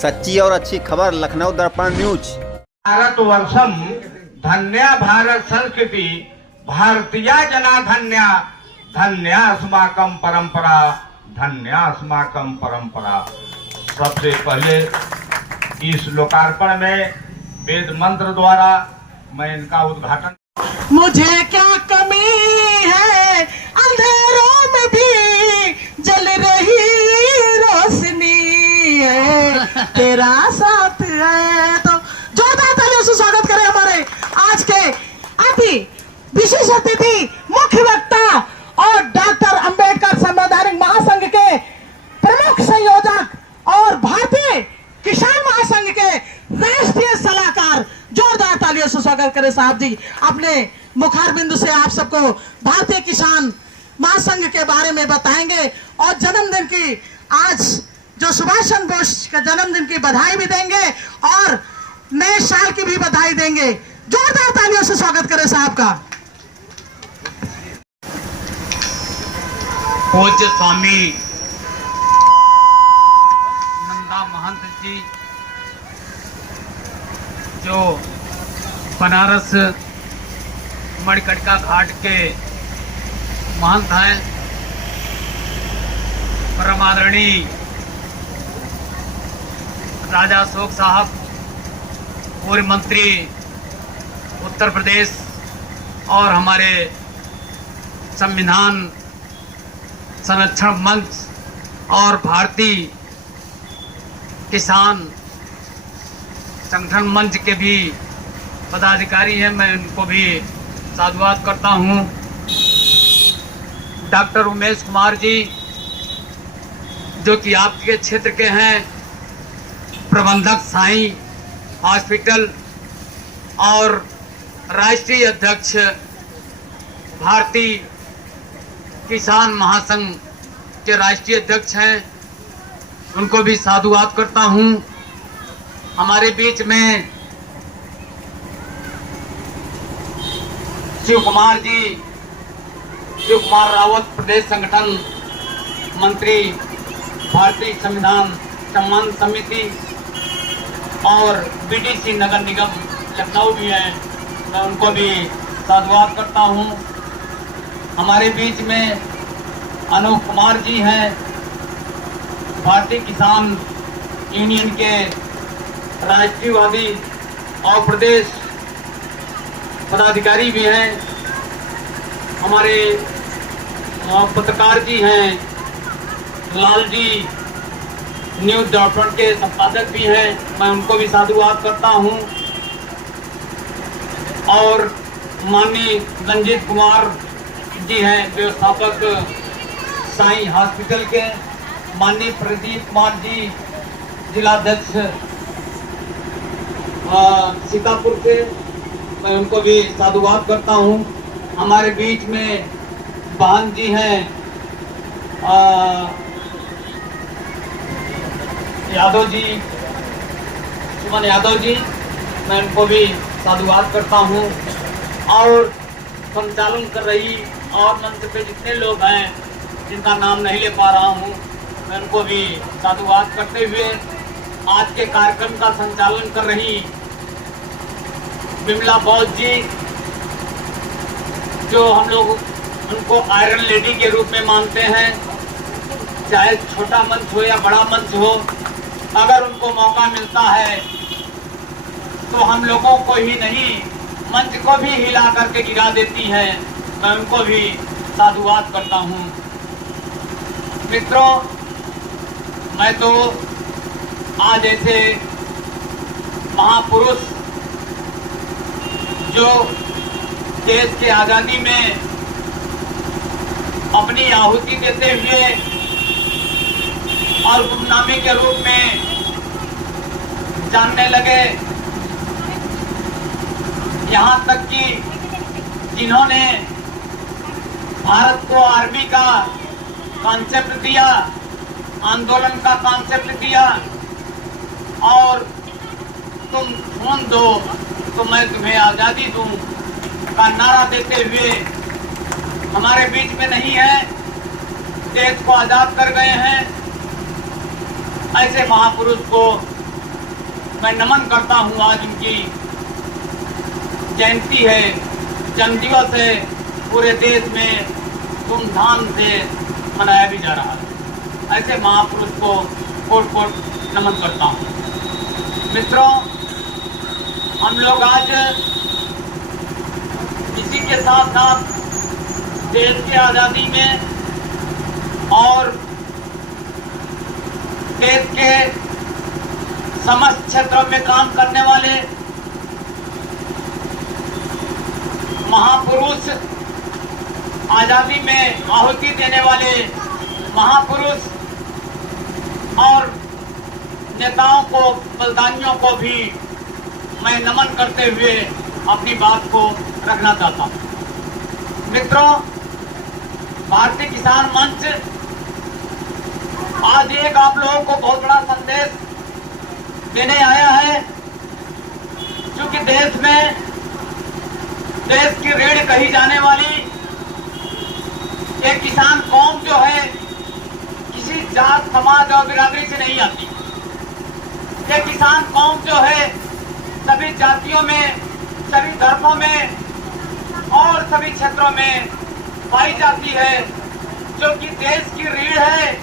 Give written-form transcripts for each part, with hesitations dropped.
सच्ची और अच्छी खबर लखनऊ दर्पण न्यूज। भारतवर्षम धन्या भारत संस्कृति भारतीय जना धन्या धन्यास्माकं परंपरा धन्यास्माकं परंपरा। सबसे पहले इस लोकार्पण में वेद मंत्र द्वारा मैं इनका उद्घाटन। मुझे क्या कमी है अंधेरों में भी जल रही रोशनी है, तेरा साथ है। तो जोरदार तालियों से स्वागत करें हमारे आज के अति विशेष अतिथि मुख्य वक्ता और डॉक्टर अंबेडकर संवैधानिक महासंघ के प्रमुख संयोजक और भारतीय किसान महासंघ के राष्ट्रीय सलाहकार। जोरदार तालियों से स्वागत करें साहब जी। अपने मुखार बिंदु से आप सबको भारतीय किसान महासंघ के बारे में बताएंगे और जन्मदिन की आज जो सुभाष चंद्र बोस का जन्मदिन की बधाई भी देंगे और नए साल की भी बधाई देंगे। जोरदार तालियों से स्वागत करें साहब का। पूज्य स्वामी नंदा महंत जी जो बनारस मणिकर्णिका घाट के महंत हैं, परम आदरणीय राजा अशोक साहब, पूर्व मंत्री उत्तर प्रदेश और हमारे संविधान संरक्षण मंच और भारतीय किसान संगठन मंच के भी पदाधिकारी हैं, मैं उनको भी साधुवाद करता हूं। डॉक्टर उमेश कुमार जी जो कि आपके क्षेत्र के हैं, प्रबंधक साईं हॉस्पिटल और राष्ट्रीय अध्यक्ष भारतीय किसान महासंघ के राष्ट्रीय अध्यक्ष हैं, उनको भी साधुवाद करता हूं। हमारे बीच में शिव कुमार रावत प्रदेश संगठन मंत्री, भारतीय संविधान सम्मान समिति और बीडीसी नगर निगम लखनऊ भी हैं, मैं उनको भी साधुवाद करता हूं। हमारे बीच में अनूप कुमार जी हैं, भारतीय किसान यूनियन के राष्ट्रीयवादी और प्रदेश पदाधिकारी भी हैं। हमारे पत्रकार जी हैं, लाल जी न्यूज दर्पण के संपादक भी हैं, मैं उनको भी साधुवाद करता हूं। और माननीय रंजीत कुमार जी हैं, व्यवस्थापक साईं हॉस्पिटल के, माननीय प्रदीप कुमार जी जिलाध्यक्ष सीतापुर के, मैं उनको भी साधुवाद करता हूं। हमारे बीच में बहन जी हैं यादव जी, सुमन यादव जी, मैं उनको भी साधुवाद करता हूं। और संचालन कर रही और मंच पे जितने लोग हैं जिनका नाम नहीं ले पा रहा हूं, मैं उनको भी साधुवाद करते हुए आज के कार्यक्रम का संचालन कर रही विमला बौद्ध जी, जो हम लोग उनको आयरन लेडी के रूप में मानते हैं, चाहे छोटा मंच हो या बड़ा मंच हो, अगर उनको मौका मिलता है तो हम लोगों को ही नहीं मंच को भी हिला करके गिरा देती है, मैं उनको भी साधुवाद करता हूं। मित्रों, मैं तो आज ऐसे महापुरुष जो देश की आजादी में अपनी आहुति देते हुए और गुमनामी के रूप में जानने लगे, यहाँ तक कि जिन्होंने भारत को आर्मी का कॉन्सेप्ट दिया, आंदोलन का कॉन्सेप्ट दिया और तुम खून दो तो मैं तुम्हें आजादी दूं का नारा देते हुए हमारे बीच में नहीं है, देश को आजाद कर गए हैं। ऐसे महापुरुष को मैं नमन करता हूँ। आज उनकी जयंती है, जन्मदिवस है, पूरे देश में धूमधाम से मनाया भी जा रहा है। ऐसे महापुरुष को कोट कोट नमन करता हूँ। मित्रों, हम लोग आज इसी के साथ साथ देश की आज़ादी में और देश के समस्त क्षेत्रों में काम करने वाले महापुरुष, आज़ादी में आहुति देने वाले महापुरुष और नेताओं को, बलिदानियों को भी मैं नमन करते हुए अपनी बात को रखना चाहता हूं। मित्रों, भारतीय किसान मंच आज एक आप लोगों को बहुत बड़ा संदेश देने आया है। क्योंकि देश में देश की रीढ़ कही जाने वाली एक किसान कौम जो है, किसी जात, समाज और बिरादरी से नहीं आती। ये किसान कौम जो है सभी जातियों में, सभी धर्मों में और सभी क्षेत्रों में पाई जाती है, जो कि देश की रीढ़ है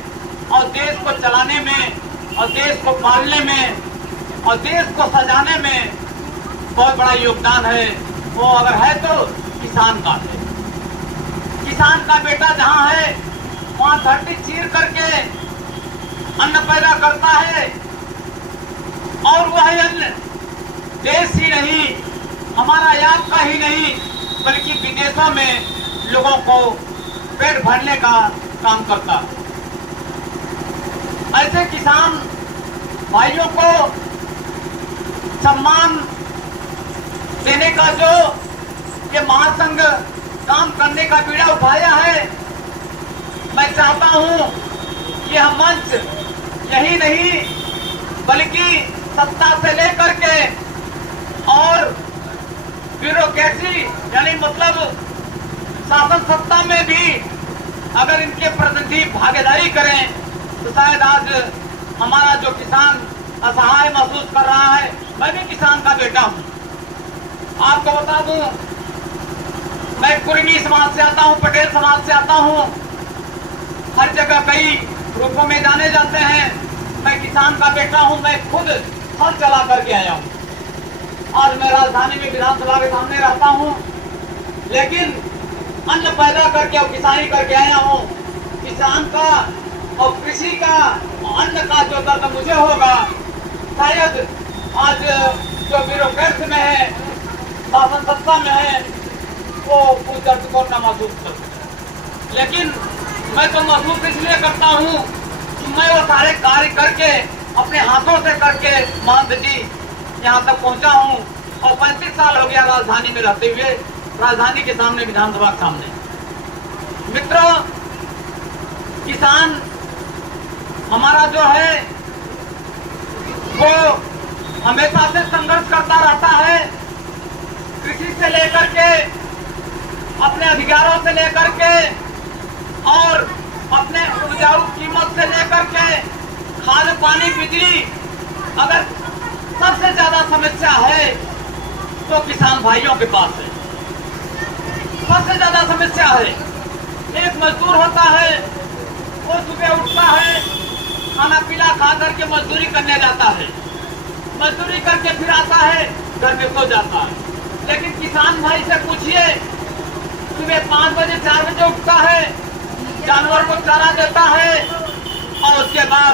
और देश को चलाने में और देश को पालने में और देश को सजाने में बहुत बड़ा योगदान है। वो अगर है तो किसान का है। किसान का बेटा जहाँ है वहाँ धरती चीर करके अन्न पैदा करता है और वह अन्न देश ही नहीं, हमारा याद का ही नहीं, बल्कि विदेशों में लोगों को पेट भरने का काम करता है। ऐसे किसान भाइयों को सम्मान देने का जो ये महासंघ काम करने का बीड़ा उठाया है, मैं चाहता हूं यह मंच यही नहीं बल्कि सत्ता से लेकर के और ब्यूरोक्रेसी यानी मतलब शासन सत्ता में भी अगर इनके प्रतिनिधि भागीदारी करें तो शायद आज हमारा जो किसान असहाय महसूस कर रहा है। मैं भी किसान का बेटा हूं। आपको बता दूं, मैं कुर्मी समाज से आता हूं, पटेल समाज से आता हूं। हर जगह कई रूपों में जाने जाते हैं। मैं किसान का बेटा हूं। मैं खुद हल चला करके आया हूं। आज मैं राजधानी में विधानसभा के सामने रहता हूं, लेकिन अन्न पैदा करके और किसानी करके आया हूं। किसान का और कृषि का और अन्न का जो दर्द मुझे होगा, शायद आज जो ब्यूरोक्रेसी में है, शासन सत्ता में है, वो उस दर्द को न महसूस कर। लेकिन मैं तो महसूस इसलिए करता हूँ कि मैं वो सारे कार्य करके, अपने हाथों से करके महंत जी यहाँ तक पहुँचा हूँ। और 35 साल हो गया राजधानी में रहते हुए, राजधानी के सामने, विधानसभा के सामने। मित्रों, किसान हमारा जो है वो हमेशा से संघर्ष करता रहता है। कृषि से लेकर के, अपने अधिकारों से लेकर के और अपने उपजाऊ कीमत से लेकर के, खाद, पानी, बिजली, अगर सबसे ज्यादा समस्या है तो किसान भाइयों के पास है। सबसे ज्यादा समस्या है। एक मजदूर होता है, वो सुबह उठता है, खाना पीना खा करके मजदूरी करने जाता है, मजदूरी करके फिर आता है, घर में सो जाता है। लेकिन किसान भाई से पूछिए, सुबह 5 बजे 4 बजे उठता है, जानवर को चारा देता है और उसके बाद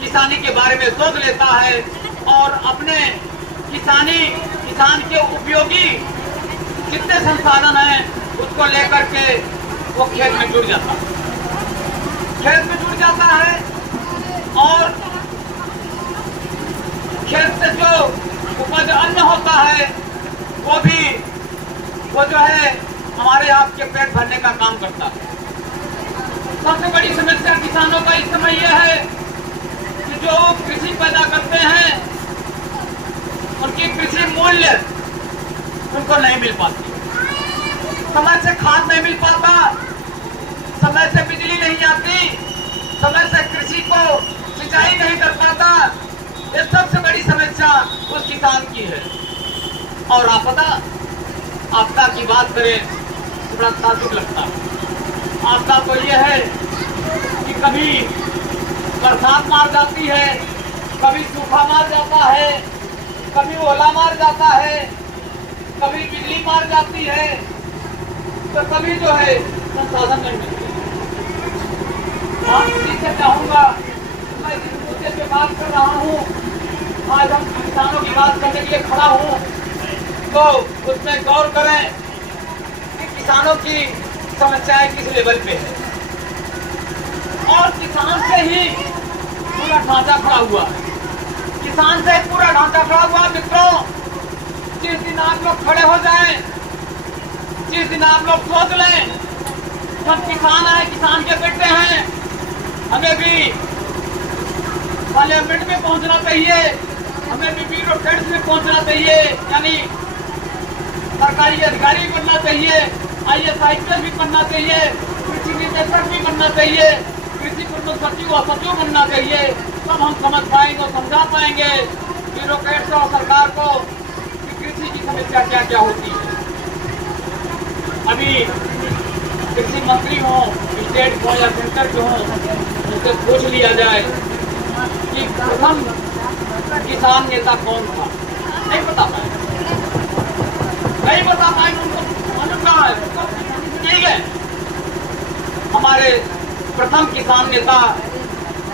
किसानी के बारे में सोच लेता है और अपने किसान के उपयोगी जितने संसाधन हैं उसको लेकर के वो खेत में जुड़ जाता है। खेत में जुड़ जाता है और खेत से जो उपज अन्न होता है वो जो है हमारे आपके पेट भरने का काम करता है। सबसे बड़ी समस्या किसानों का इस समय यह है कि जो कृषि पैदा करते हैं उनकी कृषि मूल्य उनको नहीं मिल पाती। समय से खाद नहीं मिल पाता, समय से बिजली नहीं आती, समय से कृषि को सिंचाई नहीं कर पाता। ये सबसे बड़ी समस्या किसान की है। और आपदा की बात करें तो बड़ा ताजुब लगता है। आपदा तो ये है कि कभी बरसात मार जाती है, कभी सूखा मार जाता है, कभी ओला मार जाता है, कभी बिजली मार जाती है, तो कभी जो है संसाधन नहीं मिलते। इसी से चाहूंगा, मैं जिस मुद्दे पे बात कर रहा हूँ, आज हम किसानों की बात करने के लिए खड़ा हूँ, तो उसमें गौर करें कि किसानों की समस्याएं किस लेवल पे है और किसान से ही पूरा ढांचा खड़ा हुआ है। किसान से पूरा ढांचा खड़ा हुआ। मित्रों, जिस दिन आप लोग खड़े हो जाएं, जिस दिन आप लोग सोच लें हम किसान हैं, किसान के बेटे हैं, हमें भी पार्लियामेंट में पहुंचना चाहिए, हमें भी ब्यूरोक्रेट्स में पहुंचना चाहिए, यानी सरकारी अधिकारी बनना चाहिए, IAS भी बनना चाहिए, कृषि निदेशक भी बनना चाहिए, कृषि प्रमुख सचिव और सचिव बनना चाहिए। तब हम समझ पाएंगे और समझा पाएंगे ब्यूरोक्रेट्स और सरकार को कि कृषि की समस्या क्या क्या होती है। अभी कृषि मंत्री हो, स्टेट हो या सेंटर के हो, उनसे पूछ लिया जाए कि प्रथम किसान नेता कौन था, नहीं बता पाए, नहीं बता पाए, उनको मालूम कहाँ है, नहीं गए। हमारे प्रथम किसान नेता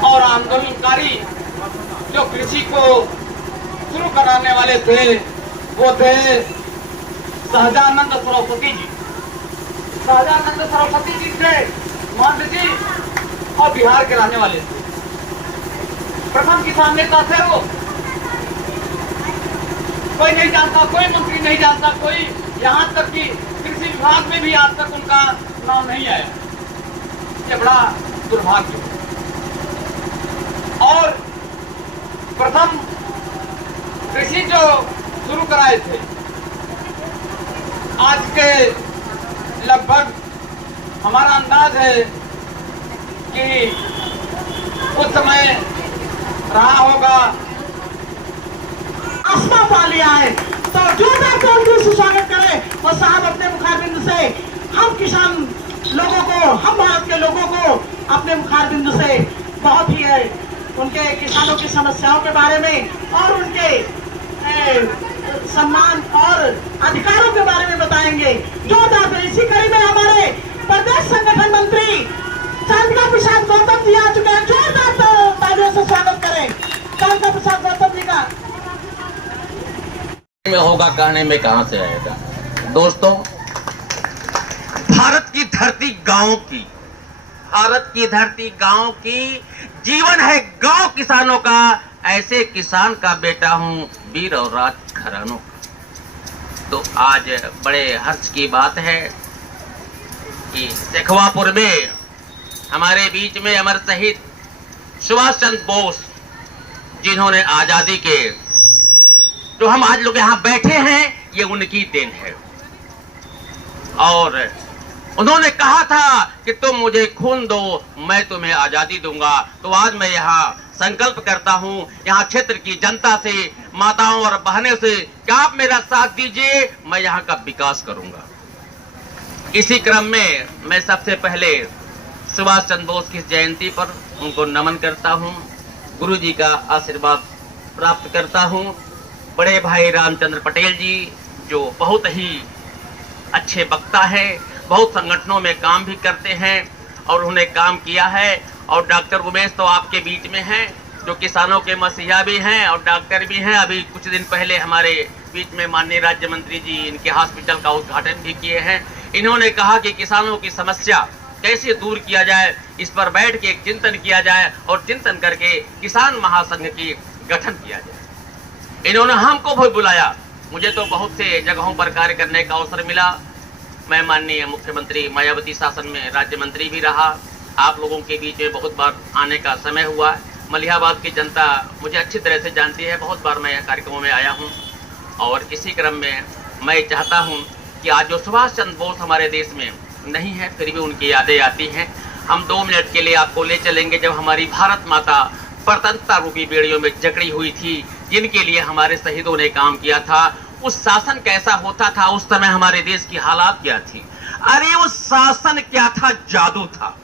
और आंदोलनकारी जो कृषि को शुरू कराने वाले थे, वो थे सहजानंद सरस्वती जी। सहजानंद सरस्वती जी थे महंत जी और बिहार के रहने वाले थे। प्रथम किसान नेता थे वो। कोई नहीं जानता, कोई मंत्री नहीं जानता, कोई यहाँ तक कि कृषि विभाग में भी आज तक उनका नाम नहीं आया। ये बड़ा दुर्भाग्य है। और प्रथम कृषि जो शुरू कराए थे, आज के लगभग हमारा अंदाज है कि उस समय रहा होगा आसमां पा लिया है। तो जोरदार तालियों से स्वागत करें और साहब अपने मुखारबिंद से हम किसान लोगों को, हम भारत के लोगों को अपने मुखारबिंद से बहुत ही है उनके किसानों की समस्याओं के बारे में और उनके सम्मान और अधिकारों के बारे में बताएंगे। जोरदार तो इसी कड़ी में हमारे प्रदेश संगठन मंत्री चंद्रिका प्रसाद गौतम जी आ चुके हैं। जोरदार तालियों से स्वागत करें चंद्रिका प्रसाद गौतम जी का। में होगा कहने में कहां से आएगा। दोस्तों, भारत की धरती गांव की, भारत की धरती गांव की, जीवन है गांव किसानों का। ऐसे किसान का बेटा हूं, वीर और राज घरानों का। तो आज बड़े हर्ष की बात है कि शेखवापुर में हमारे बीच में अमर शहीद सुभाष चंद्र बोस, जिन्होंने आजादी के, जो हम आज लोग यहाँ बैठे हैं, ये उनकी देन है। और उन्होंने कहा था कि तुम मुझे खून दो, मैं तुम्हें आजादी दूंगा। तो आज मैं यहाँ संकल्प करता हूँ यहाँ क्षेत्र की जनता से, माताओं और बहनों से कि आप मेरा साथ दीजिए, मैं यहाँ का विकास करूंगा। इसी क्रम में मैं सबसे पहले सुभाष चंद्र बोस की जयंती पर उनको नमन करता हूँ, गुरु जी का आशीर्वाद प्राप्त करता हूँ। बड़े भाई रामचंद्र पटेल जी, जो बहुत ही अच्छे वक्ता है, बहुत संगठनों में काम भी करते हैं और उन्होंने काम किया है। और डॉक्टर उमेश तो आपके बीच में हैं, जो किसानों के मसीहा भी हैं और डॉक्टर भी हैं। अभी कुछ दिन पहले हमारे बीच में माननीय राज्य मंत्री जी इनके हॉस्पिटल का उद्घाटन भी किए हैं। इन्होंने कहा कि किसानों की समस्या कैसे दूर किया जाए, इस पर बैठ के एक चिंतन किया जाए और चिंतन करके किसान महासंघ की गठन किया जाए। इन्होंने हमको भी बुलाया। मुझे तो बहुत से जगहों पर कार्य करने का अवसर मिला। मैं माननीय मुख्यमंत्री मायावती शासन में राज्य मंत्री भी रहा। आप लोगों के बीच में बहुत बार आने का समय हुआ। मलिहाबाद की जनता मुझे अच्छी तरह से जानती है, बहुत बार मैं कार्यक्रमों में आया हूं। और इसी क्रम में मैं चाहता हूं कि आज जो सुभाष चंद्र बोस हमारे देश में नहीं है, फिर भी उनकी यादें आती हैं। हम 2 मिनट के लिए आपको ले चलेंगे जब हमारी भारत माता स्वतंत्रता रूपी बेड़ियों में जकड़ी हुई थी, जिनके लिए हमारे शहीदों ने काम किया था। उस शासन कैसा होता था, उस समय हमारे देश की हालात क्या थी? अरे उस शासन क्या था? जादू था,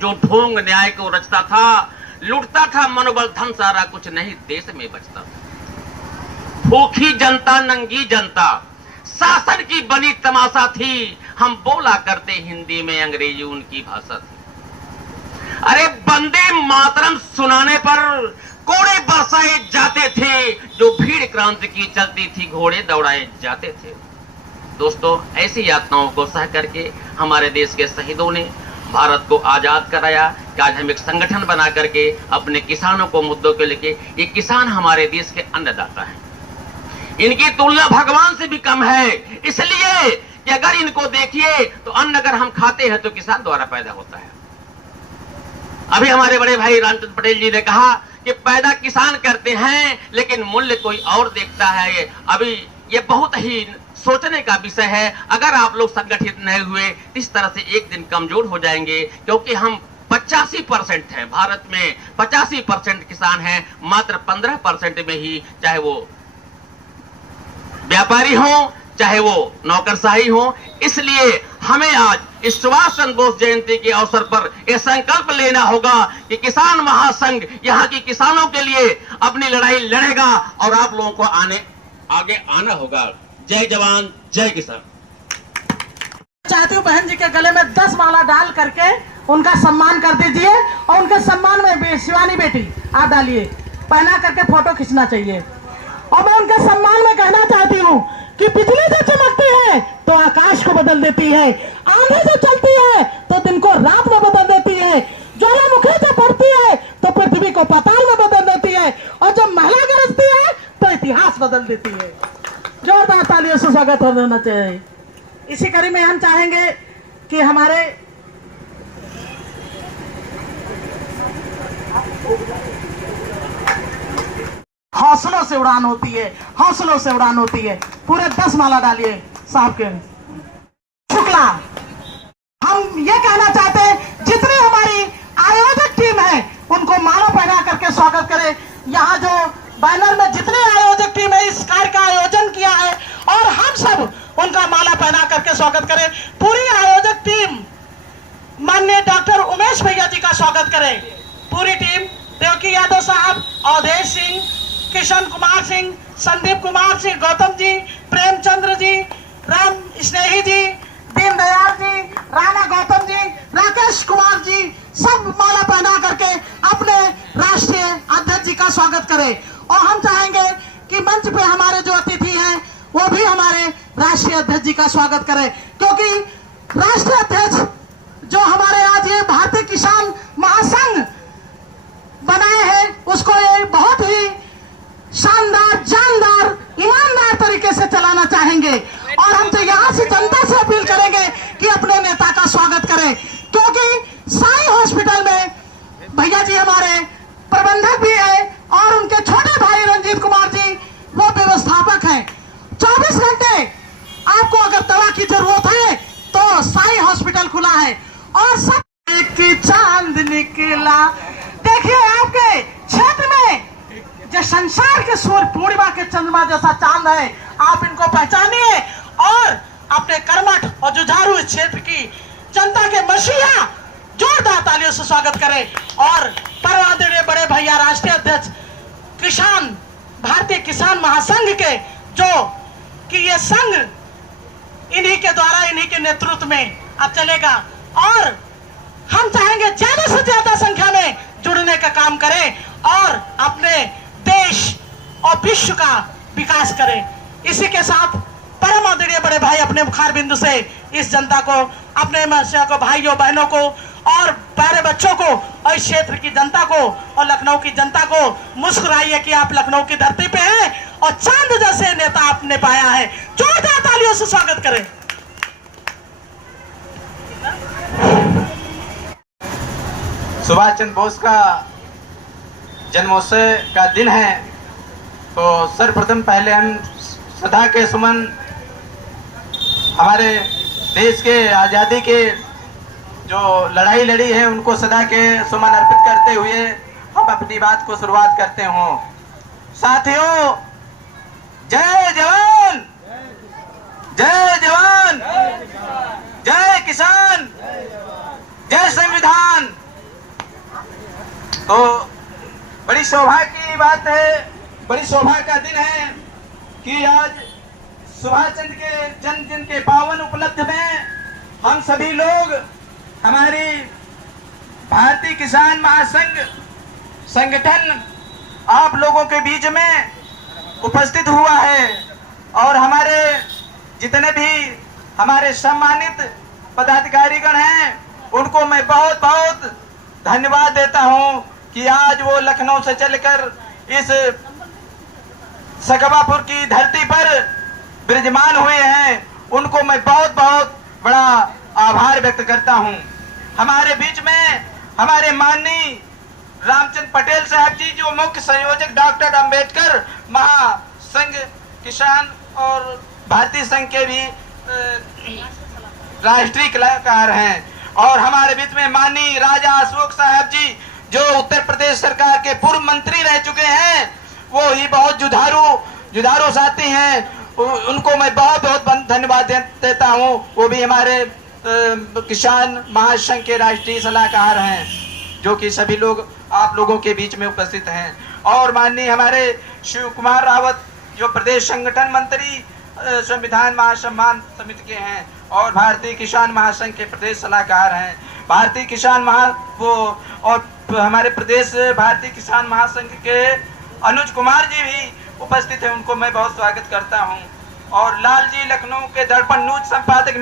जो ढोंग न्याय को रचता था, लूटता था मनोबल धन, सारा कुछ नहीं देश में बचता था। भूखी जनता, नंगी जनता शासन की बनी तमाशा थी। हम बोला करते हिंदी में, अंग्रेजी उनकी भाषा थी। अरे वंदे मातरम सुनाने पर कोड़े बरसाए जाते थे, जो भीड़ क्रांति की चलती थी, घोड़े दौड़ाए जाते थे। दोस्तों, ऐसी यातनाओं को सह करके हमारे देश के शहीदों ने भारत को आजाद कराया कि आज हम एक संगठन बना करके अपने किसानों को मुद्दों के लेके, ये किसान हमारे देश के अन्नदाता हैं, इनकी तुलना भगवान से भी कम है। इसलिए कि अगर इनको देखिए तो अन्न अगर हम खाते हैं तो किसान द्वारा पैदा होता है। अभी हमारे बड़े भाई रामचंद्र पटेल जी ने कहा कि पैदा किसान करते हैं लेकिन मूल्य कोई और देखता है। अभी ये बहुत ही सोचने का विषय है। अगर आप लोग संगठित नहीं हुए, इस तरह से एक दिन कमजोर हो जाएंगे, क्योंकि हम 85% हैं भारत में, 85% किसान हैं, मात्र 15% में ही, चाहे वो व्यापारी हो चाहे वो नौकरशाही हो। इसलिए हमें आज इस सुभाष चंद्र बोस जयंती के अवसर पर यह संकल्प लेना होगा कि किसान महासंघ यहाँ की किसानों के लिए अपनी लड़ाई लड़ेगा और आप लोगों को आगे आना होगा। जय जवान, जय किसान। चाहती हूँ बहन जी के गले में 10 माला डाल करके उनका सम्मान कर दीजिए, और उनके सम्मान में शिवानी बेटी आप डालिए, पहना करके फोटो खींचना चाहिए। और मैं उनके सम्मान में कहना चाहती हूँ कि बिजली जो चमकती है तो आकाश को बदल देती है, आंधी जो चलती है तो दिन को रात में बदल देती है, ज्वालामुखी जो बढ़ती है तो पृथ्वी को पाताल में बदल देती है, और जब महिला गरजती है तो इतिहास बदल देती है। जोरदार तालियों से स्वागत होना चाहिए। इसी कड़ी में हम चाहेंगे कि हमारे हौसलों से उड़ान होती है, हौसलों से उड़ान होती है। पूरे 10 माला डालिए साहब के। शुक्ला, हम ये कहना चाहते हैं जितनी हमारी आयोजक टीम है उनको माला पहना करके स्वागत करें। यहाँ जो बैनर में जितने आयोजक टीम है इस कार्य का आयोजन किया है, और हम सब उनका माला पहना करके स्वागत करें। पूरी आयोजक टीम माननीय डॉक्टर उमेश भैया जी का स्वागत करें। पूरी टीम देवकी यादव साहब, अवधेश सिंह, किशन कुमार सिंह, संदीप कुमार सिंह, गौतम जी, प्रेमचंद्र जी, राम स्नेही जी, दीनदयाल जी, राणा गौतम जी, राकेश कुमार जी, सब माला पहना करके अपने राष्ट्रीय अध्यक्ष जी का स्वागत करें। और हम चाहेंगे कि मंच पे हमारे जो अतिथि हैं वो भी हमारे राष्ट्रीय अध्यक्ष जी का स्वागत करें, क्योंकि राष्ट्रीय अध्यक्ष जो हमारे आज ये भारतीय किसान महासंघ बनाए हैं उसको ये बहुत ही शानदार, जानदार, ईमानदार तरीके से चलाना चाहेंगे। और हम तो यहाँ से जनता से अपील करेंगे कि अपने नेता का स्वागत करें, क्योंकि साई हॉस्पिटल में भैया जी हमारे प्रबंधक भी है और उनके छोटे भाई रंजीत कुमार जी वो व्यवस्थापक हैं। 24 घंटे आपको अगर दवा की जरूरत है तो साई हॉस्पिटल खुला है। और सब एक चांद निकला, देखिए आपके क्षेत्र में जो संसार के सूर्य पूर्णिमा के चंद्रमा जैसा चांद है, आप इनको पहचानिए और अपने कर्मठ और जुझारू इस क्षेत्र की जनता के मसीहा जोरदार तालियों से स्वागत करें। और परमादरणीय बड़े भैया राष्ट्रीय अध्यक्ष किसान भारतीय किसान महासंघ के, जो कि ये संघ इन्हीं के द्वारा, इन्हीं के नेतृत्व में अब चलेगा, और हम चाहेंगे ज्यादा से ज्यादा संख्या में जुड़ने का काम करें और अपने देश और विश्व का विकास करें। इसी के साथ परम आदरणीय बड़े भाई अपने मुखार बिंदु से इस जनता को, अपने मसीहा को, भाइयों बहनों को और प्यारे बच्चों को और इस क्षेत्र की जनता को और लखनऊ की जनता को मुस्कुराइए कि आप लखनऊ की धरती पे हैं और चांद जैसे नेता आपने पाया है। जोरदार तालियों से स्वागत करें। सुभाष चंद्र बोस का जन्मोत्सव का दिन है, तो सर्वप्रथम पहले हम श्रद्धा के सुमन हमारे देश के आज़ादी के जो लड़ाई लड़ी है उनको सदा के सुमन अर्पित करते हुए हम अपनी बात को शुरुआत करते हो। साथियों, जय जवान, जय जवान, जय किसान, जय संविधान। तो बड़ी सौभाग्य की बात है, बड़ी सौभाग्य का दिन है कि आज सुभाष चंद्र के जन्मदिन के पावन उपलक्ष्य में हम सभी लोग हमारी भारतीय किसान महासंघ संगठन आप लोगों के बीच में उपस्थित हुआ है। और हमारे जितने भी हमारे सम्मानित पदाधिकारीगण हैं उनको मैं बहुत बहुत धन्यवाद देता हूं कि आज वो लखनऊ से चलकर इस सकवापुर की धरती पर विराजमान हुए हैं। उनको मैं बहुत बहुत बड़ा आभार व्यक्त करता हूं। हमारे बीच में हमारे माननीय रामचंद्र पटेल साहब जी, जो मुख्य संयोजक डॉक्टर अंबेडकर महासंघ किसान और भारतीय संघ के भी राष्ट्रीय कलाकार हैं। और हमारे बीच में माननीय राजा अशोक साहब जी, जो उत्तर प्रदेश सरकार के पूर्व मंत्री रह चुके हैं, वो ही बहुत जुझारू साथी हैं। उनको मैं बहुत बहुत धन्यवाद देता हूं। वो भी हमारे किसान महासंघ के राष्ट्रीय सलाहकार हैं, जो कि सभी लोग आप लोगों के बीच में उपस्थित हैं। और माननीय हमारे शिव कुमार रावत, जो प्रदेश संगठन मंत्री संविधान महासम्मान समिति के हैं और भारतीय किसान महासंघ के प्रदेश सलाहकार हैं। भारतीय किसान और हमारे प्रदेश भारतीय किसान महासंघ के अनुज कुमार जी भी उपस्थित हैं, उनको मैं बहुत स्वागत करता हूं। और लाल जी लखनऊ के दर्पण न्यूज संपादक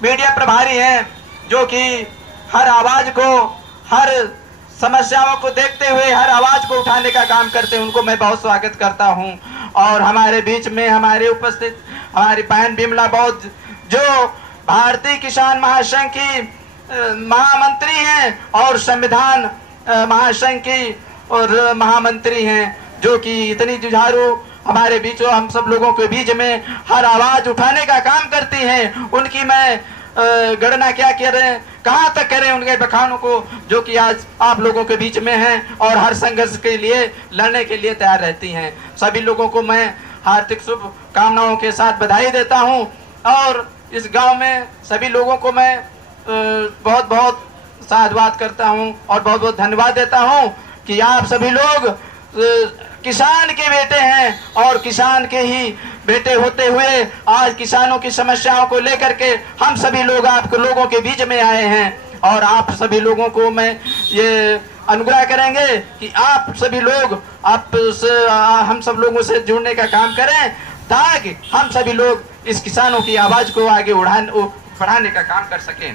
मीडिया प्रभारी हैं, जो कि हर आवाज को, हर समस्याओं को देखते हुए हर आवाज को उठाने का काम करते हैं, उनको मैं बहुत स्वागत करता हूं। और हमारे बीच में हमारे उपस्थित हमारी बहन बिमला बौद्ध, जो भारतीय किसान महासंघ की महामंत्री हैं और संविधान महासंघ की और महामंत्री हैं, जो कि इतनी जुझारू हमारे बीचों हम सब लोगों के बीच में हर आवाज उठाने का काम करती हैं। उनकी मैं गणना क्या करें, कहां तक करें उनके बखानों को, जो कि आज आप लोगों के बीच में हैं और हर संघर्ष के लिए लड़ने के लिए तैयार रहती हैं। सभी लोगों को मैं हार्दिक शुभकामनाओं के साथ बधाई देता हूं। और इस गांव में सभी लोगों को मैं बहुत बहुत साधुवाद करता हूं और बहुत बहुत धन्यवाद देता हूं कि आप सभी लोग किसान के बेटे हैं और किसान के ही बेटे होते हुए आज किसानों की समस्याओं को लेकर के हम सभी लोग आप लोगों के बीच में आए हैं। और आप सभी लोगों को मैं ये अनुग्रह करेंगे कि आप सभी लोग हम सब लोगों से जुड़ने का काम करें, ताकि हम सभी लोग इस किसानों की आवाज को आगे बढ़ाने का काम कर सकें।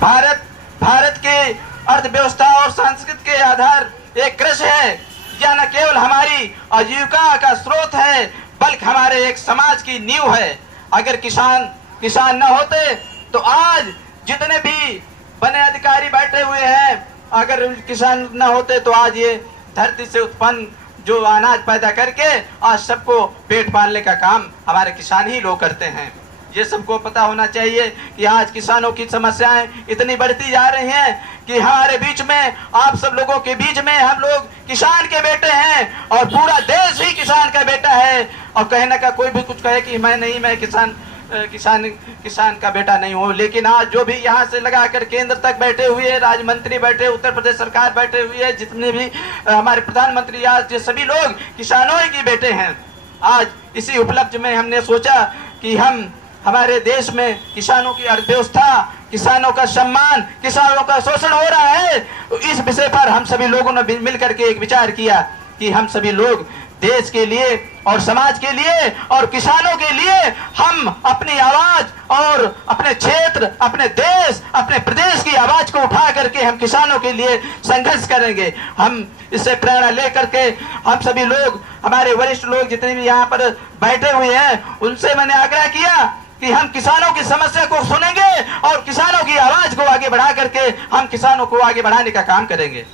भारत के अर्थव्यवस्था और संस्कृति के आधार एक कृषि है। यह न केवल हमारी आजीविका का स्रोत है, बल्कि हमारे एक समाज की नींव है। अगर किसान न होते तो आज जितने भी बने अधिकारी बैठे हुए हैं, अगर किसान न होते तो आज ये धरती से उत्पन्न जो अनाज पैदा करके आज सबको पेट पालने का काम हमारे किसान ही लोग करते हैं। ये सबको पता होना चाहिए कि आज किसानों की समस्याएं इतनी बढ़ती जा रही हैं कि हमारे बीच में, आप सब लोगों के बीच में, हम लोग किसान के बेटे हैं और पूरा देश ही किसान का बेटा है। और कहने का कोई भी कुछ कहे कि मैं किसान का बेटा नहीं हूँ, लेकिन आज जो भी यहाँ से लगा कर केंद्र तक बैठे हुए राज्य मंत्री बैठे, उत्तर प्रदेश सरकार बैठे हुए, जितने भी हमारे प्रधानमंत्री, आज ये सभी लोग किसानों ही के बेटे हैं। आज इसी उपलक्ष्य में हमने सोचा कि हमारे देश में किसानों की अर्थव्यवस्था, किसानों का सम्मान, किसानों का शोषण हो रहा है, तो इस विषय पर हम सभी लोगों ने मिलकर के एक विचार किया कि हम सभी लोग देश के लिए और समाज के लिए और किसानों के लिए हम अपनी आवाज और अपने क्षेत्र, अपने देश, अपने प्रदेश की आवाज को उठा करके हम किसानों के लिए संघर्ष करेंगे। हम इससे प्रेरणा लेकर के हम सभी लोग, हमारे वरिष्ठ लोग जितने भी यहाँ पर बैठे हुए हैं, उनसे मैंने आग्रह किया कि हम किसानों की समस्या को सुनेंगे और किसानों की आवाज को आगे बढ़ा करके हम किसानों को आगे बढ़ाने का काम करेंगे।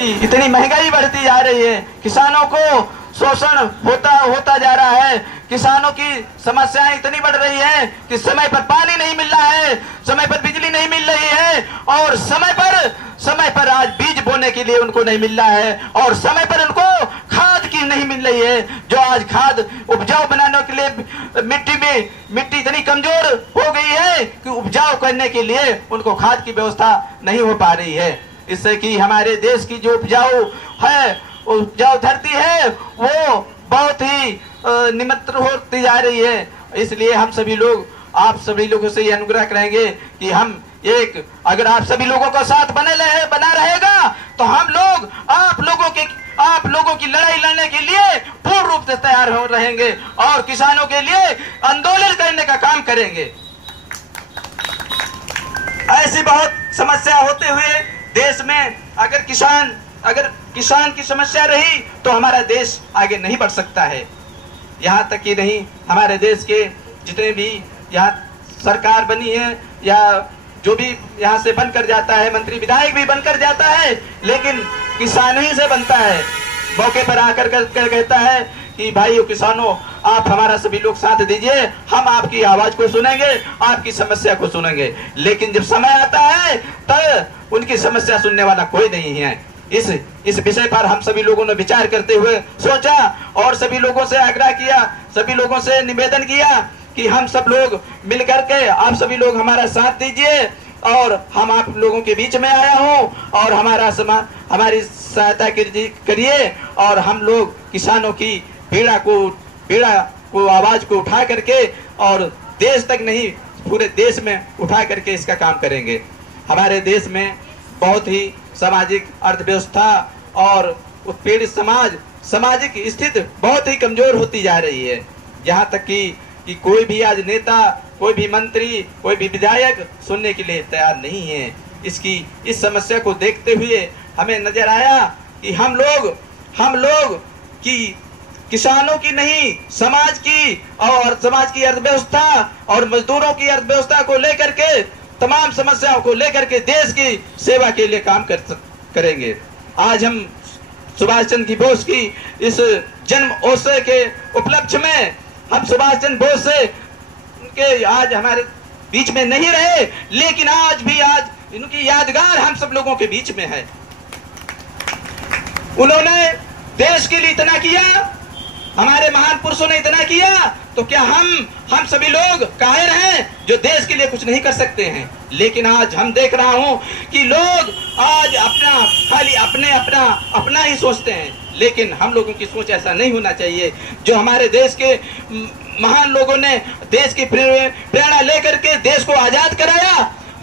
इतनी महंगाई बढ़ती जा रही है, किसानों को शोषण होता जा रहा है, किसानों की समस्याएं इतनी बढ़ रही है कि समय पर पानी नहीं मिल रहा है, समय पर बिजली नहीं मिल रही है, और समय पर आज बीज बोने के लिए उनको नहीं मिल रहा है, और समय पर उनको खाद की नहीं मिल रही है। जो आज खाद उपजाऊ बनाने के लिए मिट्टी इतनी कमजोर हो गई है कि उपजाऊ करने के लिए उनको खाद की व्यवस्था नहीं हो पा रही है। इससे कि हमारे देश की जो उपजाऊ धरती है वो बहुत ही निमंत्रण होती जा रही है। इसलिए हम सभी लोग, आप सभी लोगों से ये अनुग्रह करेंगे कि हम अगर आप सभी लोगों का साथ बना रहेगा तो हम लोग आप लोगों की लड़ाई लड़ने के लिए पूर्ण रूप से तैयार हो रहेंगे और किसानों के लिए आंदोलन करने का काम करेंगे। ऐसी बहुत समस्या होते हुए देश में अगर किसान की समस्या रही तो हमारा देश आगे नहीं बढ़ सकता है। यहाँ तक कि नहीं, हमारे देश के जितने भी यहाँ सरकार बनी है या जो भी यहाँ से बनकर जाता है, मंत्री विधायक भी बनकर जाता है, लेकिन किसान ही से बनता है। मौके पर आकर कहता है कि भाइयों किसानों, आप हमारा सभी लोग साथ दीजिए, हम आपकी आवाज को सुनेंगे, आपकी समस्या को सुनेंगे। लेकिन जब समय आता है तो उनकी समस्या सुनने वाला कोई नहीं है। इस विषय पर हम सभी लोगों ने विचार करते हुए सोचा और सभी लोगों से आग्रह किया, सभी लोगों से निवेदन किया कि हम सब लोग मिलकर के आप सभी लोग हमारा साथ दीजिए और हम आप लोगों के बीच में आया हूँ और हमारी सहायता करिए और हम लोग किसानों की पीड़ा को आवाज को उठा करके और देश तक नहीं पूरे देश में उठा करके इसका काम करेंगे। हमारे देश में बहुत ही सामाजिक अर्थव्यवस्था और उत्पीड़ित सामाजिक स्थिति बहुत ही कमजोर होती जा रही है। यहाँ तक कि कोई भी आज नेता, कोई भी मंत्री, कोई भी विधायक सुनने के लिए तैयार नहीं है। इस समस्या को देखते हुए हमें नजर आया कि हम लोग की किसानों की नहीं, समाज की अर्थव्यवस्था और मजदूरों की अर्थव्यवस्था को लेकर के, तमाम समस्याओं को लेकर के देश की सेवा के लिए काम करेंगे। आज हम सुभाष चंद्र बोस की इस जन्म उत्सव के उपलक्ष्य में हम सुभाष चंद्र बोस से उनके आज हमारे बीच में नहीं रहे, लेकिन आज इनकी यादगार हम सब लोगों के बीच में है। उन्होंने देश के लिए इतना किया, हमारे महान पुरुषों ने इतना किया, तो क्या हम सभी लोग कायर हैं जो देश के लिए कुछ नहीं कर सकते हैं? लेकिन आज हम देख रहा हूं कि लोग आज खाली अपना ही सोचते हैं, लेकिन हम लोगों की सोच ऐसा नहीं होना चाहिए। जो हमारे देश के महान लोगों ने देश की प्रेरणा लेकर के देश को आजाद कराया,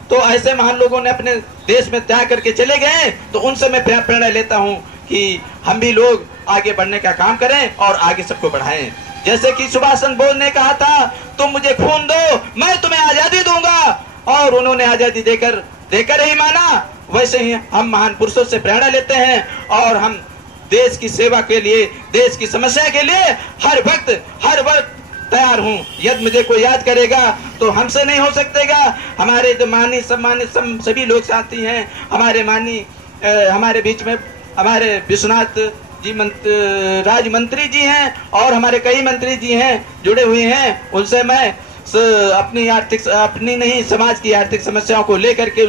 तो ऐसे महान लोगों ने अपने देश में त्याग करके चले गए, तो उनसे मैं प्रेरणा लेता हूं कि हम भी लोग आगे बढ़ने का काम करें और आगे सबको बढ़ाएं। जैसे कि सुभाष चंद्र बोस ने कहा था, तुम मुझे खून दो, मैं तुम्हें आजादी दूंगा, और उन्होंने आजादी देकर ही माना। वैसे ही हम महान पुरुषों से प्रेरणा लेते हैं और हम देश की सेवा के लिए, देश की समस्या के लिए हर वक्त तैयार हूँ। यदि मुझे कोई याद करेगा तो हमसे नहीं हो सकेगा। हमारे जो माननीय सम्मानित सभी लोग साथी हैं, हमारे बीच में हमारे विश्वनाथ जी राज्य मंत्री जी हैं और हमारे कई मंत्री जी हैं जुड़े हुए हैं। उनसे मैं अपनी नहीं समाज की आर्थिक समस्याओं को लेकर के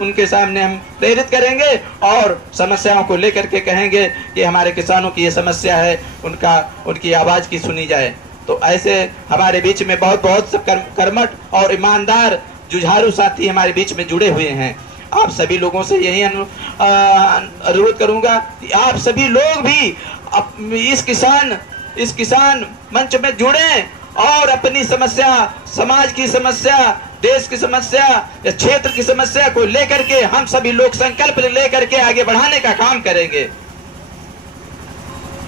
उनके सामने हम प्रेरित करेंगे और समस्याओं को लेकर के कहेंगे कि हमारे किसानों की ये समस्या है, उनकी आवाज की सुनी जाए। तो ऐसे हमारे बीच में बहुत कर्मठ और ईमानदार जुझारू साथी हमारे बीच में जुड़े हुए हैं। आप सभी लोगों से यही अनुरोध करूंगा कि आप सभी लोग भी इस किसान मंच में जुड़े और अपनी समस्या, समाज की समस्या, देश की समस्या या क्षेत्र की समस्या को लेकर के हम सभी लोग संकल्प लेकर के आगे बढ़ाने का काम करेंगे।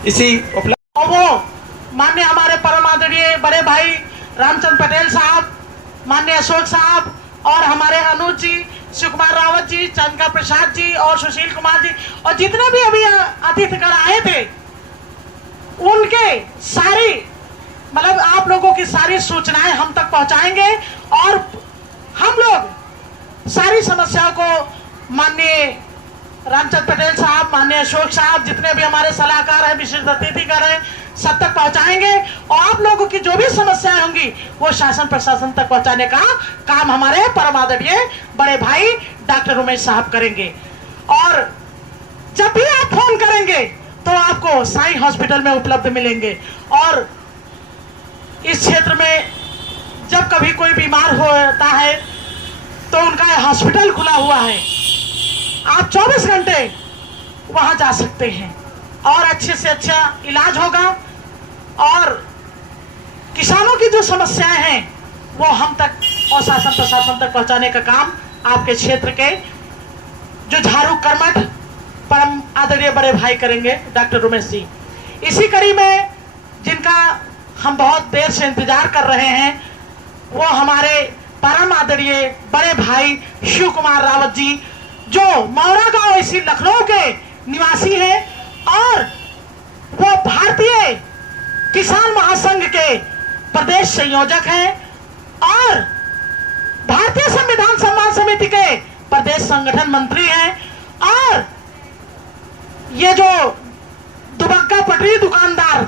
इसी माननीय हमारे परम आदरणीय बड़े भाई रामचंद्र पटेल साहब, माननीय अशोक साहब और हमारे अनुज जी, शिव कुमार रावत जी, चंद्रका प्रसाद जी और सुशील कुमार जी और जितने भी अभी अतिथिगण आए थे, उनके सारी आप लोगों की सारी सूचनाएं हम तक पहुंचाएंगे और हम लोग सारी समस्याओं को माननीय रामचंद्र पटेल साहब, माननीय अशोक साहब, जितने भी हमारे सलाहकार हैं, विशेष अतिथिकार हैं, सब तक पहुंचाएंगे और आप लोगों की जो भी समस्याएं होंगी वो शासन प्रशासन तक पहुंचाने का काम हमारे परम आदरणीय बड़े भाई डॉक्टर उमेश साहब करेंगे। और जब भी आप फोन करेंगे तो आपको साई हॉस्पिटल में उपलब्ध मिलेंगे। और इस क्षेत्र में जब कभी कोई बीमार होता है तो उनका हॉस्पिटल खुला हुआ है, आप 24 घंटे वहां जा सकते हैं और अच्छे से अच्छा इलाज होगा। और किसानों की जो समस्याएं हैं वो हम तक और शासन प्रशासन तक पहुंचाने का काम आपके क्षेत्र के जो झाड़ू कर्मठ परम आदरणीय बड़े भाई करेंगे, डॉक्टर उमेश जी। इसी कड़ी में जिनका हम बहुत देर से इंतजार कर रहे हैं वो हमारे परम आदरणीय बड़े भाई शिव कुमार रावत जी, जो मौरा गांव इसी लखनऊ के निवासी हैं और वो भारतीय किसान महासंघ के प्रदेश संयोजक हैं और भारतीय संविधान सम्मान समिति के प्रदेश संगठन मंत्री हैं। और ये जो दुबग्गा पटरी दुकानदार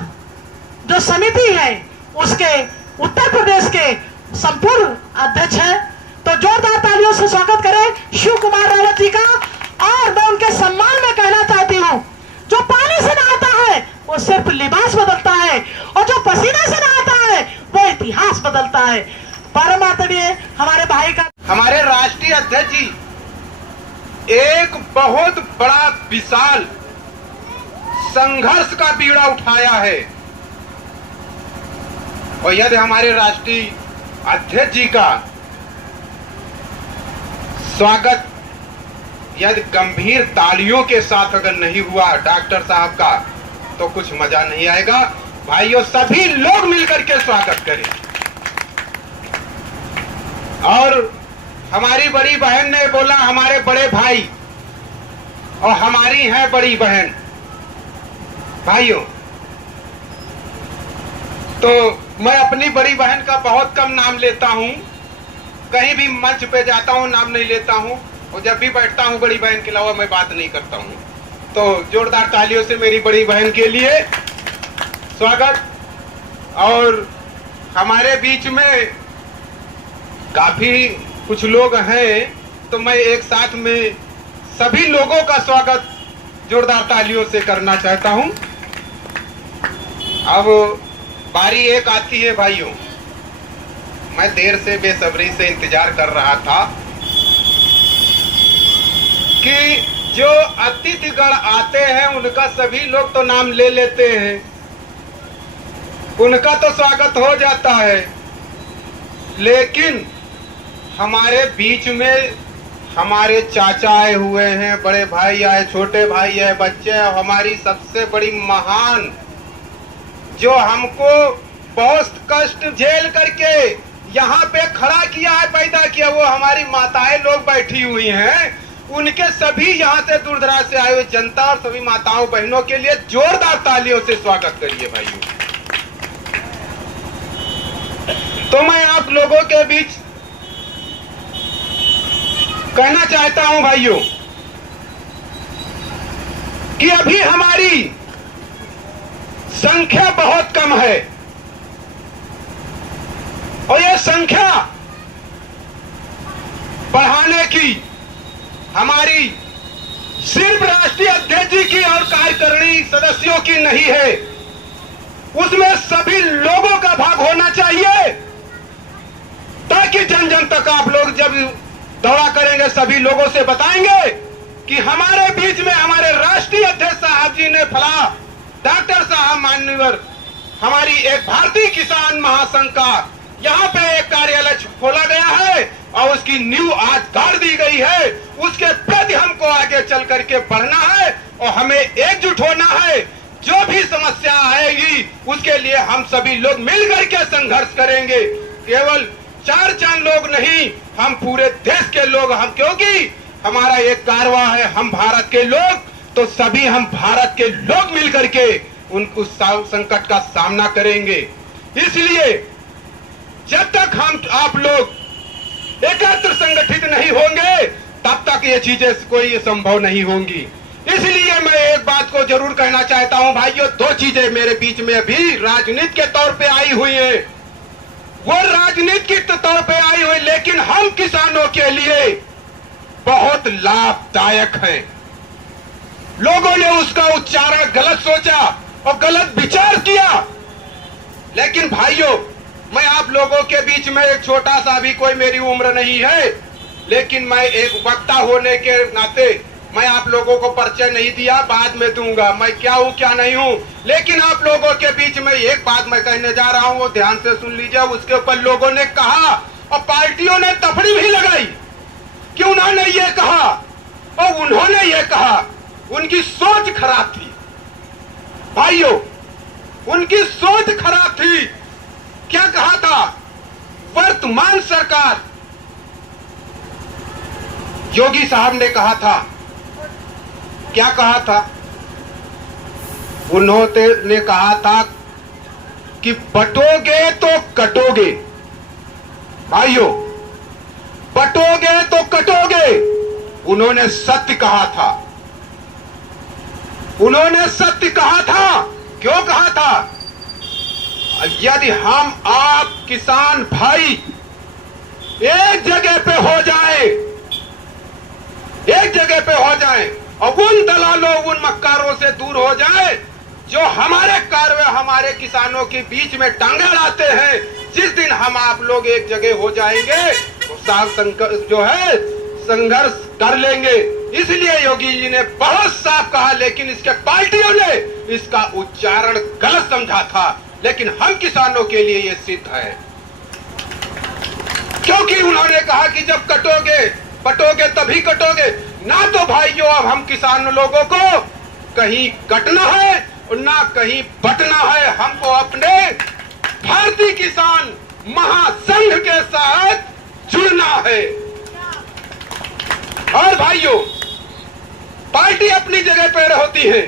जो समिति है उसके उत्तर प्रदेश के संपूर्ण अध्यक्ष हैं। तो जोरदार तालियों से स्वागत करें शिव कुमार रावत जी का। और मैं उनके सम्मान में कहना चाहती हूँ, जो पानी से नहाता है वो सिर्फ लिबास बदलता है और जो पसीने से नहाता है वो इतिहास बदलता है। परम आदरणीय हमारे भाई का, हमारे राष्ट्रीय अध्यक्ष जी एक बहुत बड़ा विशाल संघर्ष का बीड़ा उठाया है और यदि हमारे राष्ट्रीय अध्यक्ष जी का स्वागत यदि गंभीर तालियों के साथ अगर नहीं हुआ डॉक्टर साहब का तो कुछ मजा नहीं आएगा। भाइयों, सभी लोग मिलकर के स्वागत करें। और हमारी बड़ी बहन ने बोला हमारे बड़े भाई और हमारी है बड़ी बहन। भाइयों, तो मैं अपनी बड़ी बहन का बहुत कम नाम लेता हूं, कहीं भी मंच पे जाता हूं नाम नहीं लेता हूं और जब भी बैठता हूं बड़ी बहन के अलावा मैं बात नहीं करता हूं। तो जोरदार तालियों से मेरी बड़ी बहन के लिए स्वागत। और हमारे बीच में काफी कुछ लोग हैं तो मैं एक साथ में सभी लोगों का स्वागत जोरदार तालियों से करना चाहता हूं। अब बारी एक आती है भाइयों, मैं देर से बेसब्री से इंतजार कर रहा था कि जो अतिथिगण आते हैं उनका सभी लोग तो नाम ले लेते हैं, उनका तो स्वागत हो जाता है, लेकिन हमारे बीच में हमारे चाचा आए हुए हैं, बड़े भाई आए, छोटे भाई आए, बच्चे आए, हमारी सबसे बड़ी महान जो हमको बहुत कष्ट झेल करके यहाँ पे खड़ा किया है, पैदा किया, वो हमारी माताएं लोग बैठी हुई हैं। उनके सभी यहाँ से दूर दराज से आए हुए जनता और सभी माताओं बहनों के लिए जोरदार तालियों से स्वागत करिए भाइयों। तो मैं आप लोगों के बीच कहना चाहता हूं भाइयों कि अभी हमारी संख्या बहुत कम है और यह संख्या बढ़ाने की हमारी सिर्फ राष्ट्रीय अध्यक्ष जी की और कार्यकारिणी सदस्यों की नहीं है, उसमें सभी लोगों का भाग होना चाहिए ताकि जन जन तक आप लोग जब दौरा करेंगे सभी लोगों से बताएंगे कि हमारे बीच में हमारे राष्ट्रीय अध्यक्ष साहब जी ने फला डॉक्टर साहब मान्यवर हमारी एक भारतीय किसान महासंघ का यहाँ पे एक कार्यालय खोला गया है और उसकी नींव आज गाड़ दी गई है। उसके प्रति हमको आगे चल करके बढ़ना है और हमें एकजुट होना है। जो भी समस्या आएगी उसके लिए हम सभी लोग मिलकर के संघर्ष करेंगे। केवल 4 लोग नहीं, हम पूरे देश के लोग, हम क्योंकि हमारा एक कारवां है, हम भारत के लोग, तो सभी हम भारत के लोग मिलकर के उस संकट का सामना करेंगे। इसलिए जब तक हम आप लोग एकत्र संगठित नहीं होंगे तब तक ये चीजें कोई संभव नहीं होंगी। इसलिए मैं एक बात को जरूर कहना चाहता हूं भाइयों, दो चीजें मेरे बीच में अभी राजनीति के तौर पे आई हुई है, वो राजनीति के तौर पे आई हुई, लेकिन हम किसानों के लिए बहुत लाभदायक है। लोगों ने उसका उच्चारण गलत सोचा और गलत विचार किया, लेकिन भाइयों मैं आप लोगों के बीच में एक छोटा सा भी, कोई मेरी उम्र नहीं है, लेकिन मैं एक वक्ता होने के नाते मैं आप लोगों को परिचय नहीं दिया, बाद में दूंगा मैं क्या हूं क्या नहीं हूं। लेकिन आप लोगों के बीच में एक बात मैं कहने जा रहा हूं, वो ध्यान से सुन लीजिए। उसके ऊपर लोगों ने कहा और पार्टियों ने तफड़ी भी लगाई कि उन्होंने ये कहा और उन्होंने ये कहा। उनकी सोच खराब थी भाइयों, उनकी सोच खराब थी। क्या कहा था वर्तमान सरकार, योगी साहब ने कहा था, क्या कहा था, उन्होंने कहा था कि बटोगे तो कटोगे। भाइयों बटोगे तो कटोगे, उन्होंने सत्य कहा था, उन्होंने सत्य कहा था। क्यों कहा था? यदि हम आप किसान भाई एक जगह पे हो जाए, एक जगह पे हो जाए और उन दलालों उन मक्कारों से दूर हो जाए जो हमारे कार्य हमारे किसानों के बीच में टांगे अड़ाते हैं, जिस दिन हम आप लोग एक जगह हो जाएंगे तो साफ जो है संघर्ष कर लेंगे। इसलिए योगी जी ने बहुत साफ कहा, लेकिन इसके पार्टियों ने इसका उच्चारण गलत समझा था। लेकिन हम किसानों के लिए ये सिद्ध है, क्योंकि उन्होंने कहा कि जब कटोगे बटोगे तभी कटोगे ना। तो भाइयों अब हम किसान लोगों को कहीं कटना है और ना कहीं बटना है। हमको अपने भारतीय किसान महासंघ के साथ जुड़ना है। और भाइयों पार्टी अपनी जगह पर होती है।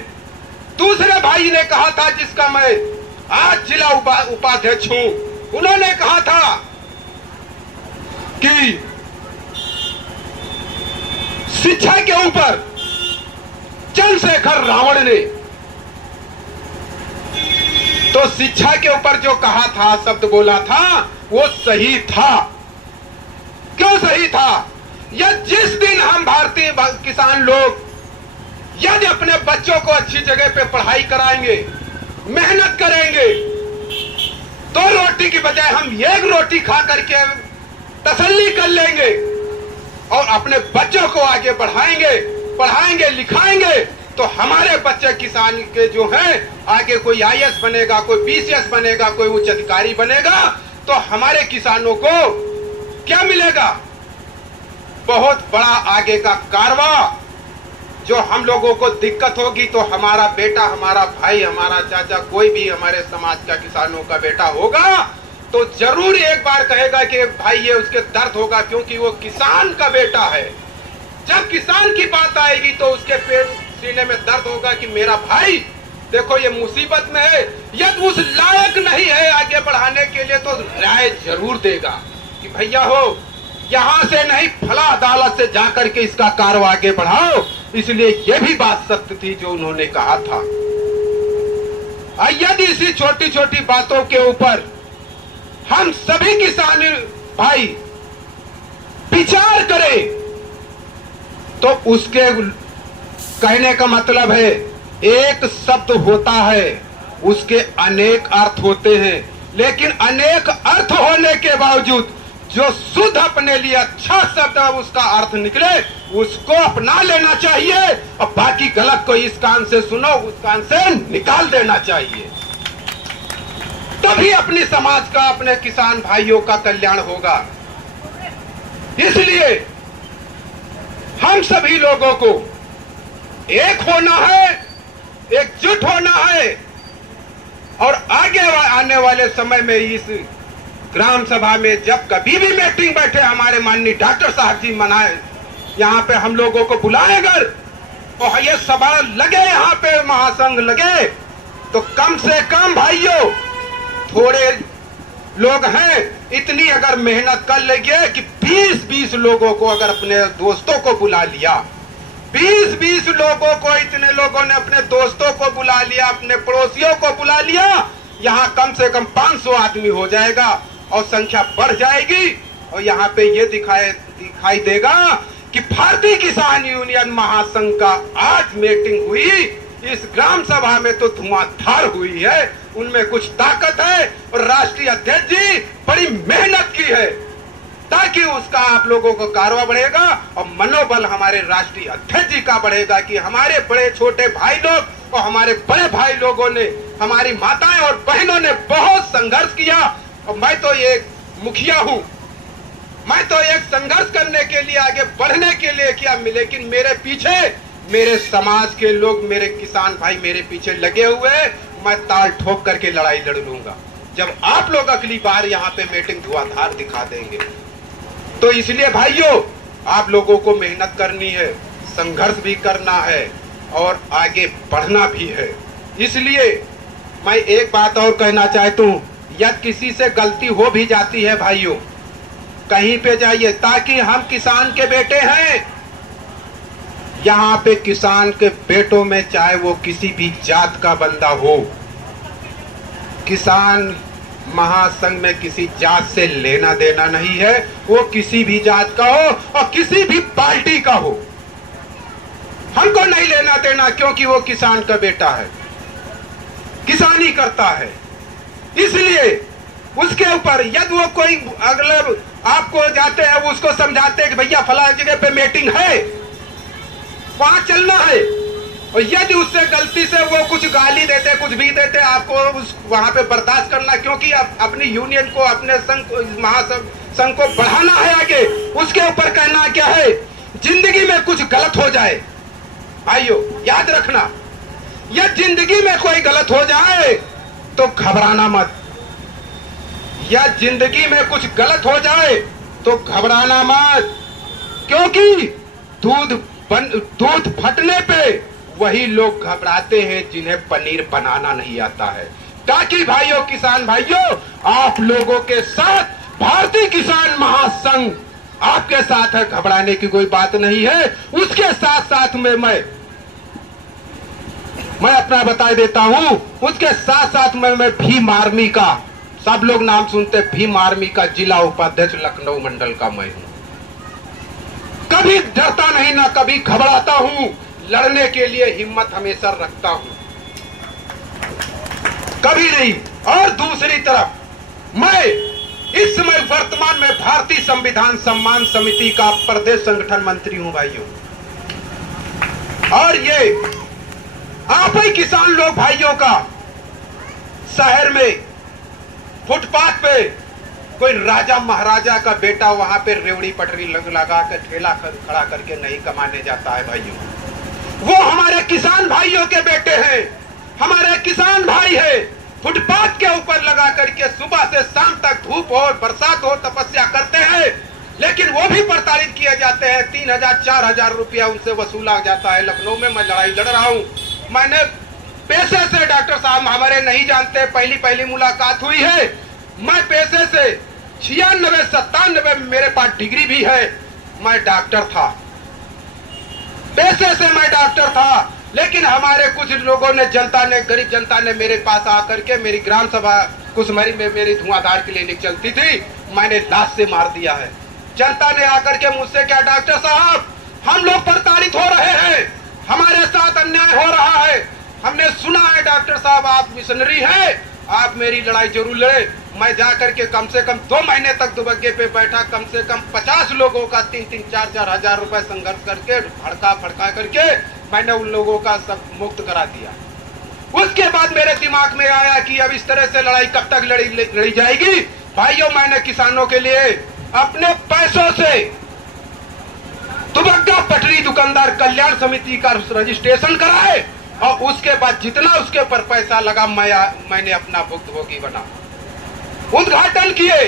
दूसरे भाई ने कहा था, जिसका मैं आज जिला उपाध्यक्ष हूं, उन्होंने कहा था कि शिक्षा के ऊपर चंद्रशेखर रावण ने, तो शिक्षा के ऊपर जो कहा था, शब्द बोला था, वो सही था। क्यों सही था? यह जिस दिन हम भारतीय किसान लोग यदि अपने बच्चों को अच्छी जगह पे पढ़ाई कराएंगे, मेहनत करेंगे, दो रोटी की बजाय हम एक रोटी खा करके तसल्ली कर लेंगे और अपने बच्चों को आगे बढ़ाएंगे, पढ़ाएंगे, लिखाएंगे, तो हमारे बच्चे किसान के जो हैं आगे कोई आईएएस बनेगा, कोई बीसीएस बनेगा, कोई उच्च अधिकारी बनेगा, तो हमारे किसानों को क्या मिलेगा? बहुत बड़ा आगे का कारवा। जो हम लोगों को दिक्कत होगी तो हमारा बेटा, हमारा भाई, हमारा चाचा, कोई भी हमारे समाज का किसानों का बेटा होगा तो जरूर एक बार कहेगा कि भाई ये उसके दर्द होगा, क्योंकि वो किसान का बेटा है। जब किसान की बात आएगी तो उसके पेट सीने में दर्द होगा कि मेरा भाई देखो ये मुसीबत में है, यदि उस लायक नहीं है आगे बढ़ाने के लिए, तो राय जरूर देगा कि भैया हो यहां से नहीं, फला अदालत से जाकर के इसका कार्य आगे बढ़ाओ। इसलिए ये भी बात सत्य थी जो उन्होंने कहा था। यदि इसी छोटी छोटी बातों के ऊपर हम सभी किसान भाई विचार करें तो उसके कहने का मतलब है, एक शब्द होता है उसके अनेक अर्थ होते हैं, लेकिन अनेक अर्थ होने के बावजूद जो शुद्ध अपने लिए अच्छा शब्द है उसका अर्थ निकले उसको अपना लेना चाहिए, और बाकी गलत को इस कान से सुनो उस कान से निकाल देना चाहिए। तभी अपने समाज का, अपने किसान भाइयों का कल्याण होगा। इसलिए हम सभी लोगों को एक होना है, एकजुट होना है, और आगे आने वाले समय में इस ग्राम सभा में जब कभी भी मीटिंग बैठे, हमारे माननीय डॉक्टर साहब जी मनाए, यहाँ पे हम लोगों को बुलाए अगर और ये सभा लगे, यहाँ पे महासंघ लगे, तो कम से कम भाइयों थोड़े लोग हैं, इतनी अगर मेहनत कर लेंगे कि 20-20 लोगों को अगर अपने दोस्तों को बुला लिया, 20-20 लोगों को, इतने लोगों ने अपने दोस्तों को बुला लिया, अपने पड़ोसियों को बुला लिया, यहाँ कम से कम 500 आदमी हो जाएगा और संख्या बढ़ जाएगी। और यहाँ पे ये दिखाई देगा कि भारतीय किसान यूनियन महासंघ का आज मीटिंग हुई, इस ग्राम सभा में तो धुआंधार हुई है, उनमें कुछ ताकत है और राष्ट्रीय अध्यक्ष जी बड़ी मेहनत की है ताकि उसका आप लोगों को कारवा बढ़ेगा और मनोबल हमारे राष्ट्रीय अध्यक्ष जी का बढ़ेगा कि हमारे बड़े छोटे भाई लोग और हमारे बड़े भाई लोगों ने, हमारी माताएं और बहनों ने बहुत संघर्ष किया। और मैं तो एक मुखिया हूं, मैं तो एक संघर्ष करने के लिए, आगे बढ़ने के लिए किया, लेकिन मेरे पीछे मेरे समाज के लोग, मेरे किसान भाई मेरे पीछे लगे हुए, मैं ताल ठोक करके लड़ाई लड़ लूंगा जब आप लोग अगली बार यहाँ पे मीटिंग धुआंधार दिखा देंगे। तो इसलिए भाइयों, आप लोगों को मेहनत करनी है, संघर्ष भी करना है और आगे बढ़ना भी है। इसलिए मैं एक बात और कहना चाहता हूँ, यदि किसी से गलती हो भी जाती है भाइयों, कहीं पे जाइए, ताकि हम किसान के बेटे हैं। यहाँ पे किसान के बेटों में चाहे वो किसी भी जात का बंदा हो, किसान महासंघ में किसी जात से लेना देना नहीं है, वो किसी भी जात का हो और किसी भी पार्टी का हो, हमको नहीं लेना देना, क्योंकि वो किसान का बेटा है, किसानी करता है। इसलिए उसके ऊपर यदि वो कोई अगले आपको जाते हैं, वो उसको समझाते हैं कि भैया फला जगह पे मीटिंग है, वहां चलना है, और यदि उससे गलती से वो कुछ गाली देते, कुछ भी देते, आपको उस वहां पे बर्दाश्त करना, क्योंकि अपनी यूनियन को, अपने संघ, महासंघ को बढ़ाना है आगे। उसके ऊपर कहना क्या है, जिंदगी में कुछ गलत हो जाए, भाइयों याद रखना, यह जिंदगी में कोई गलत हो जाए तो घबराना मत। या जिंदगी में कुछ गलत हो जाए तो घबराना मत, क्योंकि दूध फटने पे वही लोग घबराते हैं जिन्हें पनीर बनाना नहीं आता है। ताकि भाइयों, किसान भाइयों, आप लोगों के साथ भारतीय किसान महासंघ आपके साथ है, घबराने की कोई बात नहीं है। उसके साथ साथ में मैं अपना बता देता हूं, उसके साथ साथ में मैं भीम आर्मी का, सब लोग नाम सुनते, भीम आर्मी का जिला उपाध्यक्ष लखनऊ मंडल का मैं हूं। कभी डरता नहीं, ना कभी घबराता हूं, लड़ने के लिए हिम्मत हमेशा रखता हूं, कभी नहीं। और दूसरी तरफ मैं इस समय वर्तमान में भारतीय संविधान सम्मान समिति का प्रदेश संगठन मंत्री हूं भाइयों। और ये आप ही किसान लोग भाइयों का शहर में फुटपाथ पे कोई राजा महाराजा का बेटा वहां पे रेवड़ी पटरी लगा कर ठेला खड़ा करके नहीं कमाने जाता है भाइयों, वो हमारे किसान भाइयों के बेटे हैं, हमारे किसान भाई है, फुटपाथ के ऊपर लगा करके सुबह से शाम तक, धूप हो बरसात हो, तपस्या करते हैं, लेकिन वो भी प्रताड़ित किए जाते हैं। 3,000-4,000 रुपया उनसे वसूला जाता है। लखनऊ में मैं लड़ाई लड़ रहा हूं, मैंने पैसे से, डॉक्टर साहब हमारे नहीं जानते, पहली मुलाकात हुई है, मैं पैसे से 96-97 मेरे पास डिग्री भी है, मैं डॉक्टर था, पैसे से मैं डॉक्टर था। लेकिन हमारे कुछ लोगों ने, जनता ने, गरीब जनता ने मेरे पास आकर के, मेरी ग्राम सभा कुसमरी में मेरी धुआंधार क्लिनिक चलती थी, मैंने लाश से मार दिया है। जनता ने आकर के मुझसे, क्या डॉक्टर साहब हम लोग प्रताड़ित हो रहे हैं, हमारे साथ अन्याय हो रहा है, हमने सुना है डॉक्टर साहब आप मिशनरी हैं, आप मेरी लड़ाई जरूर लड़े। मैं जाकर के कम से कम 2 महीने तक दुबग्गे पे बैठा, कम से कम 50 लोगों का 3-4 हजार रुपए संघर्ष करके, फड़का करके मैंने उन लोगों का सब मुक्त करा दिया। उसके बाद मेरे दिमाग में आया कि अब इस तरह से लड़ाई कब तक लड़ी जाएगी। भाइयों, मैंने किसानों के लिए अपने पैसों से दुबग्गा पटरी दुकानदार कल्याण समिति का रजिस्ट्रेशन कराए, और उसके बाद जितना उसके ऊपर पैसा लगा मैंने अपना भुक्तभोगी बना, उद्घाटन किए,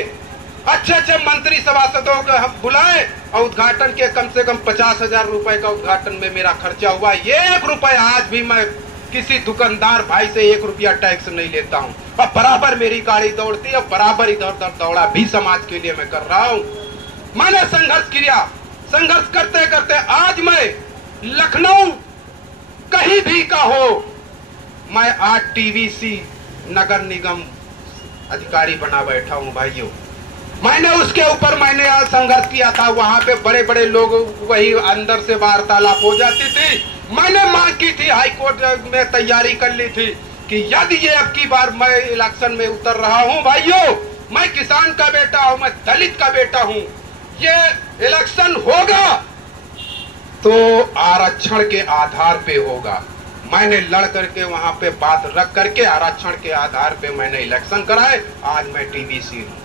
अच्छे मंत्री सभासदों को हम बुलाए और उद्घाटन के कम से कम 50,000 रुपए का उद्घाटन में मेरा खर्चा हुआ। 1 रुपया आज भी मैं किसी दुकानदार भाई से 1 रुपया टैक्स नहीं लेता हूं, और बराबर मेरी गाड़ी दौड़ती है, बराबर इधर उधर दौड़ा भी समाज के लिए मैं कर रहा हूं। मैंने संघर्ष किया। संघर्ष करते करते आज मैं लखनऊ कहीं भी का हो, मैं आज टीवीसी नगर निगम अधिकारी बना बैठा हूं भाइयों। मैंने उसके ऊपर मैंने आज संघर्ष किया था। वहां पे बड़े बड़े लोग वही अंदर से वार्तालाप हो जाती थी। मैंने मांग की थी, हाई कोर्ट में तैयारी कर ली थी कि यदि ये अब की बार मैं इलेक्शन में उतर रहा हूं भाइयों, मैं किसान का बेटा हूं, मैं दलित का बेटा हूं, ये इलेक्शन होगा तो आरक्षण के आधार पे होगा। मैंने लड़ करके वहां पे बात रख करके आरक्षण के आधार पे मैंने इलेक्शन कराए। आज मैं टीवीसी हूं।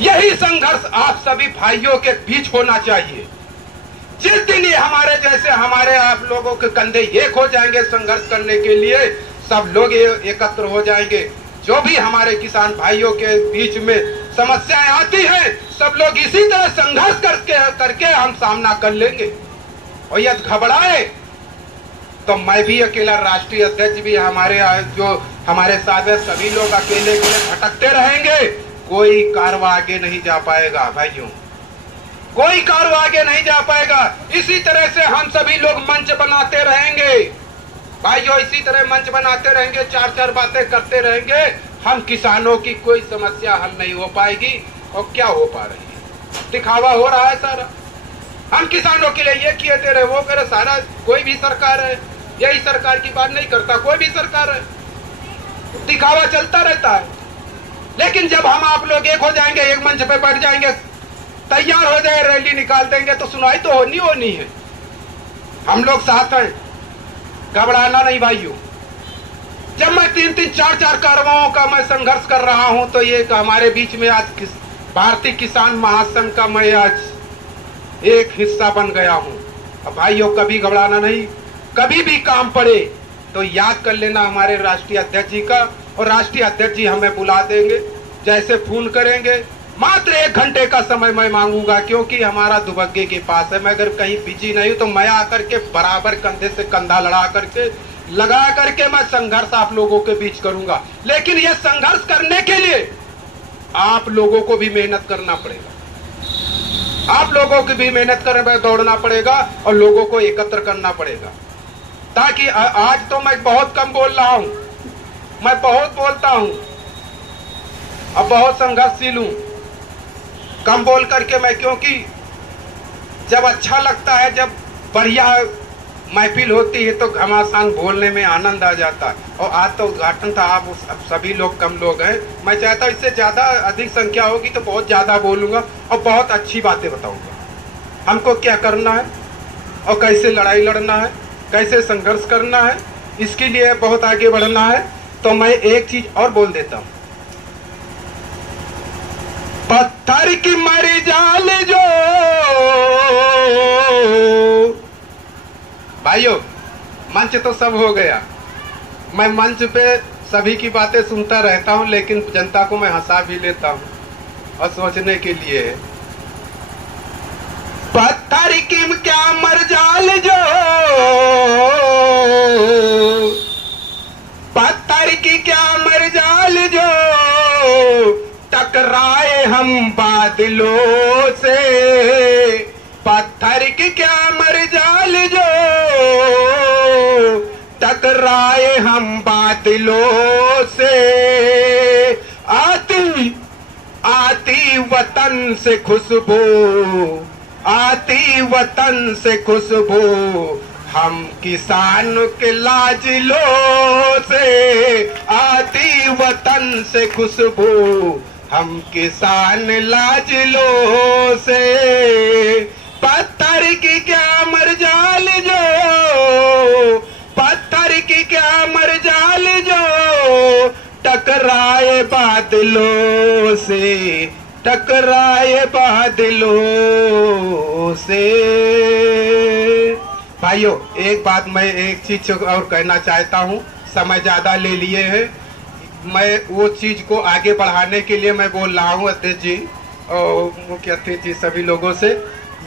यही संघर्ष आप सभी भाइयों के बीच होना चाहिए। जिस दिन ये हमारे जैसे हमारे आप लोगों के कंधे एक हो जाएंगे संघर्ष करने के लिए, सब लोग एकत्र हो जाएंगे। जो भी हमारे किसान भाइयों के बीच में समस्याएं आती हैं, सब लोग इसी तरह संघर्ष करके हम सामना कर लेंगे। और यदि घबराए तो मैं भी अकेला, राष्ट्रीय अध्यक्ष भी, हमारे जो हमारे साथ है सभी लोग अकेले भटकते रहेंगे। कोई कारवा आगे नहीं जा पाएगा भाइयों, कोई कारवा आगे नहीं जा पाएगा। इसी तरह से हम सभी लोग मंच बनाते रहेंगे भाइयों, इसी तरह मंच बनाते रहेंगे, चार चार बातें करते रहेंगे। हम किसानों की कोई समस्या हल नहीं हो पाएगी। और क्या हो पा रही है, दिखावा हो रहा है सारा। हम किसानों के लिए ये किए दे रहे, वो करे सारा। कोई भी सरकार है, यही सरकार की बात नहीं करता, कोई भी सरकार है, दिखावा चलता रहता है। लेकिन जब हम आप लोग एक हो जाएंगे, एक मंच पे बैठ जाएंगे, तैयार हो जाए, रैली निकाल देंगे, तो सुनाई तो होनी है। हम लोग साथ हैं, घबराना नहीं भाइयों। जब मैं 3-3, 4-4 कारवाओं का मैं संघर्ष कर रहा हूं, तो ये हमारे बीच में आज भारतीय किसान महासंघ का मैं आज एक हिस्सा बन गया हूं। अब भाइयों कभी घबराना नहीं, कभी भी काम पड़े तो याद कर लेना हमारे राष्ट्रीय अध्यक्ष जी का, और राष्ट्रीय अध्यक्ष जी हमें बुला देंगे। जैसे फोन करेंगे, मात्र 1 घंटे का समय मैं मांगूंगा, क्योंकि हमारा दुबग्गे के पास है। मैं अगर कहीं बिजी नहीं हूं तो मैं आकर के बराबर कंधे से कंधा लगा करके मैं संघर्ष आप लोगों के बीच करूंगा। लेकिन यह संघर्ष करने के लिए आप लोगों को भी मेहनत करना पड़ेगा, आप लोगों की भी मेहनत करना, दौड़ना पड़ेगा और लोगों को एकत्र करना पड़ेगा। ताकि आज तो मैं बहुत कम बोल रहा हूं, मैं बहुत बोलता हूं, अब बहुत संघर्षशील हूं। कम बोल करके मैं, क्योंकि जब अच्छा लगता है, जब बढ़िया महफिल होती है तो घमासान बोलने में आनंद आ जाता है। और आज तो उद्घाटन था, आप सभी लोग कम लोग हैं। मैं चाहता हूं इससे ज्यादा अधिक संख्या होगी तो बहुत ज्यादा बोलूंगा और बहुत अच्छी बातें बताऊंगा। हमको क्या करना है और कैसे लड़ाई लड़ना है, कैसे संघर्ष करना है, इसके लिए बहुत आगे बढ़ना है। तो मैं एक चीज और बोल देता हूं, पत्थर की मरी जाल जो भाइयों, मंच तो सब हो गया। मैं मंच पे सभी की बातें सुनता रहता हूं, लेकिन जनता को मैं हंसा भी लेता हूं और सोचने के लिए। पत्थर की क्या मर जाल जो, पत्थर की क्या मर जाल जो, टकराए हम बादलों से। पत्थर की क्या मर जाल जो, टकराए हम बादलों से। आती आती वतन से खुशबू, आती वतन से खुशबू, हम किसान के लाजिलों से। आती वतन से खुशबू, हम किसान लाजिलों से। पत्थर की क्या मर जाल जो, पत्थर की क्या मर जाल जो, टकराए बादलों से, टकराए बादलों से। भाइयों, एक बात मैं एक चीज और कहना चाहता हूँ, समय ज्यादा ले लिए हैं। मैं वो चीज को आगे बढ़ाने के लिए मैं बोल रहा हूँ अध्यक्ष जी और मुख्य अतिथि जी सभी लोगों से।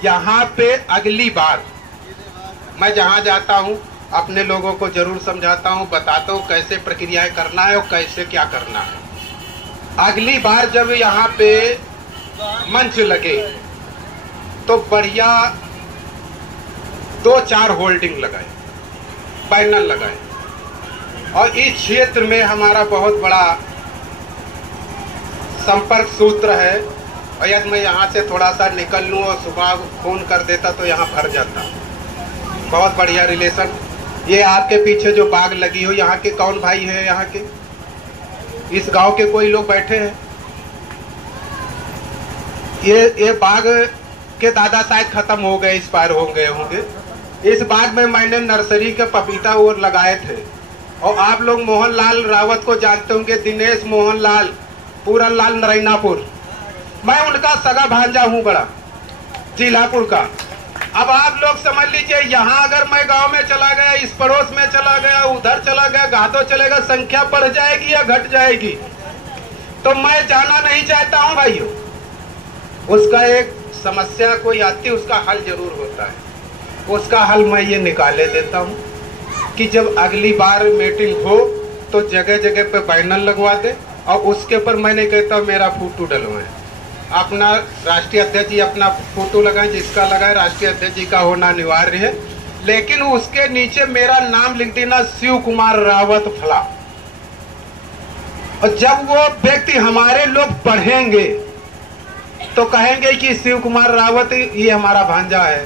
यहाँ पे अगली बार मैं जहाँ जाता हूँ अपने लोगों को जरूर समझाता हूँ, बताता हूँ कैसे प्रक्रियाएं करना है और कैसे क्या करना है। अगली बार जब यहाँ पे मंच लगे तो बढ़िया 2-4 होल्डिंग लगाए, पैनल लगाए। और इस क्षेत्र में हमारा बहुत बड़ा संपर्क सूत्र है, और यदि मैं यहाँ से थोड़ा सा निकल लूँ और सुबह फोन कर देता तो यहाँ भर जाता। बहुत बढ़िया रिलेशन। ये आपके पीछे जो बाग लगी हो, यहाँ के कौन भाई है? यहाँ के इस गांव के कोई लोग बैठे हैं? ये बाग के दादा शायद खत्म हो गए, इस पार हो गए होंगे। इस बाग में मैंने नर्सरी के पपीता और लगाए थे। और आप लोग मोहनलाल रावत को जानते होंगे, दिनेश मोहनलाल, पूरन लाल नरैनापुर। मैं उनका सगा भांजा हूँ, बड़ा जिलापुर का। अब आप लोग समझ लीजिए, यहाँ अगर मैं गांव में चला गया, इस पड़ोस में चला गया, उधर चला गया, गादो चलेगा, संख्या बढ़ जाएगी या घट जाएगी? तो मैं जाना नहीं चाहता हूँ भाइयों। उसका एक समस्या कोई आती है, उसका हल जरूर होता है। उसका हल मैं ये निकाले देता हूँ कि जब अगली बार मीटिंग हो तो जगह जगह पे बैनर लगवा दे, और उसके ऊपर मैं नहीं कहता मेरा फोटो डलवाएं। अपना राष्ट्रीय अध्यक्ष जी अपना फोटो लगाएं, जिसका लगाए राष्ट्रीय अध्यक्ष जी का होना अनिवार्य है, लेकिन उसके नीचे मेरा नाम लिख देना, शिव कुमार रावत फला। और जब वो व्यक्ति हमारे लोग पढ़ेंगे तो कहेंगे कि शिव कुमार रावत ये हमारा भांजा है।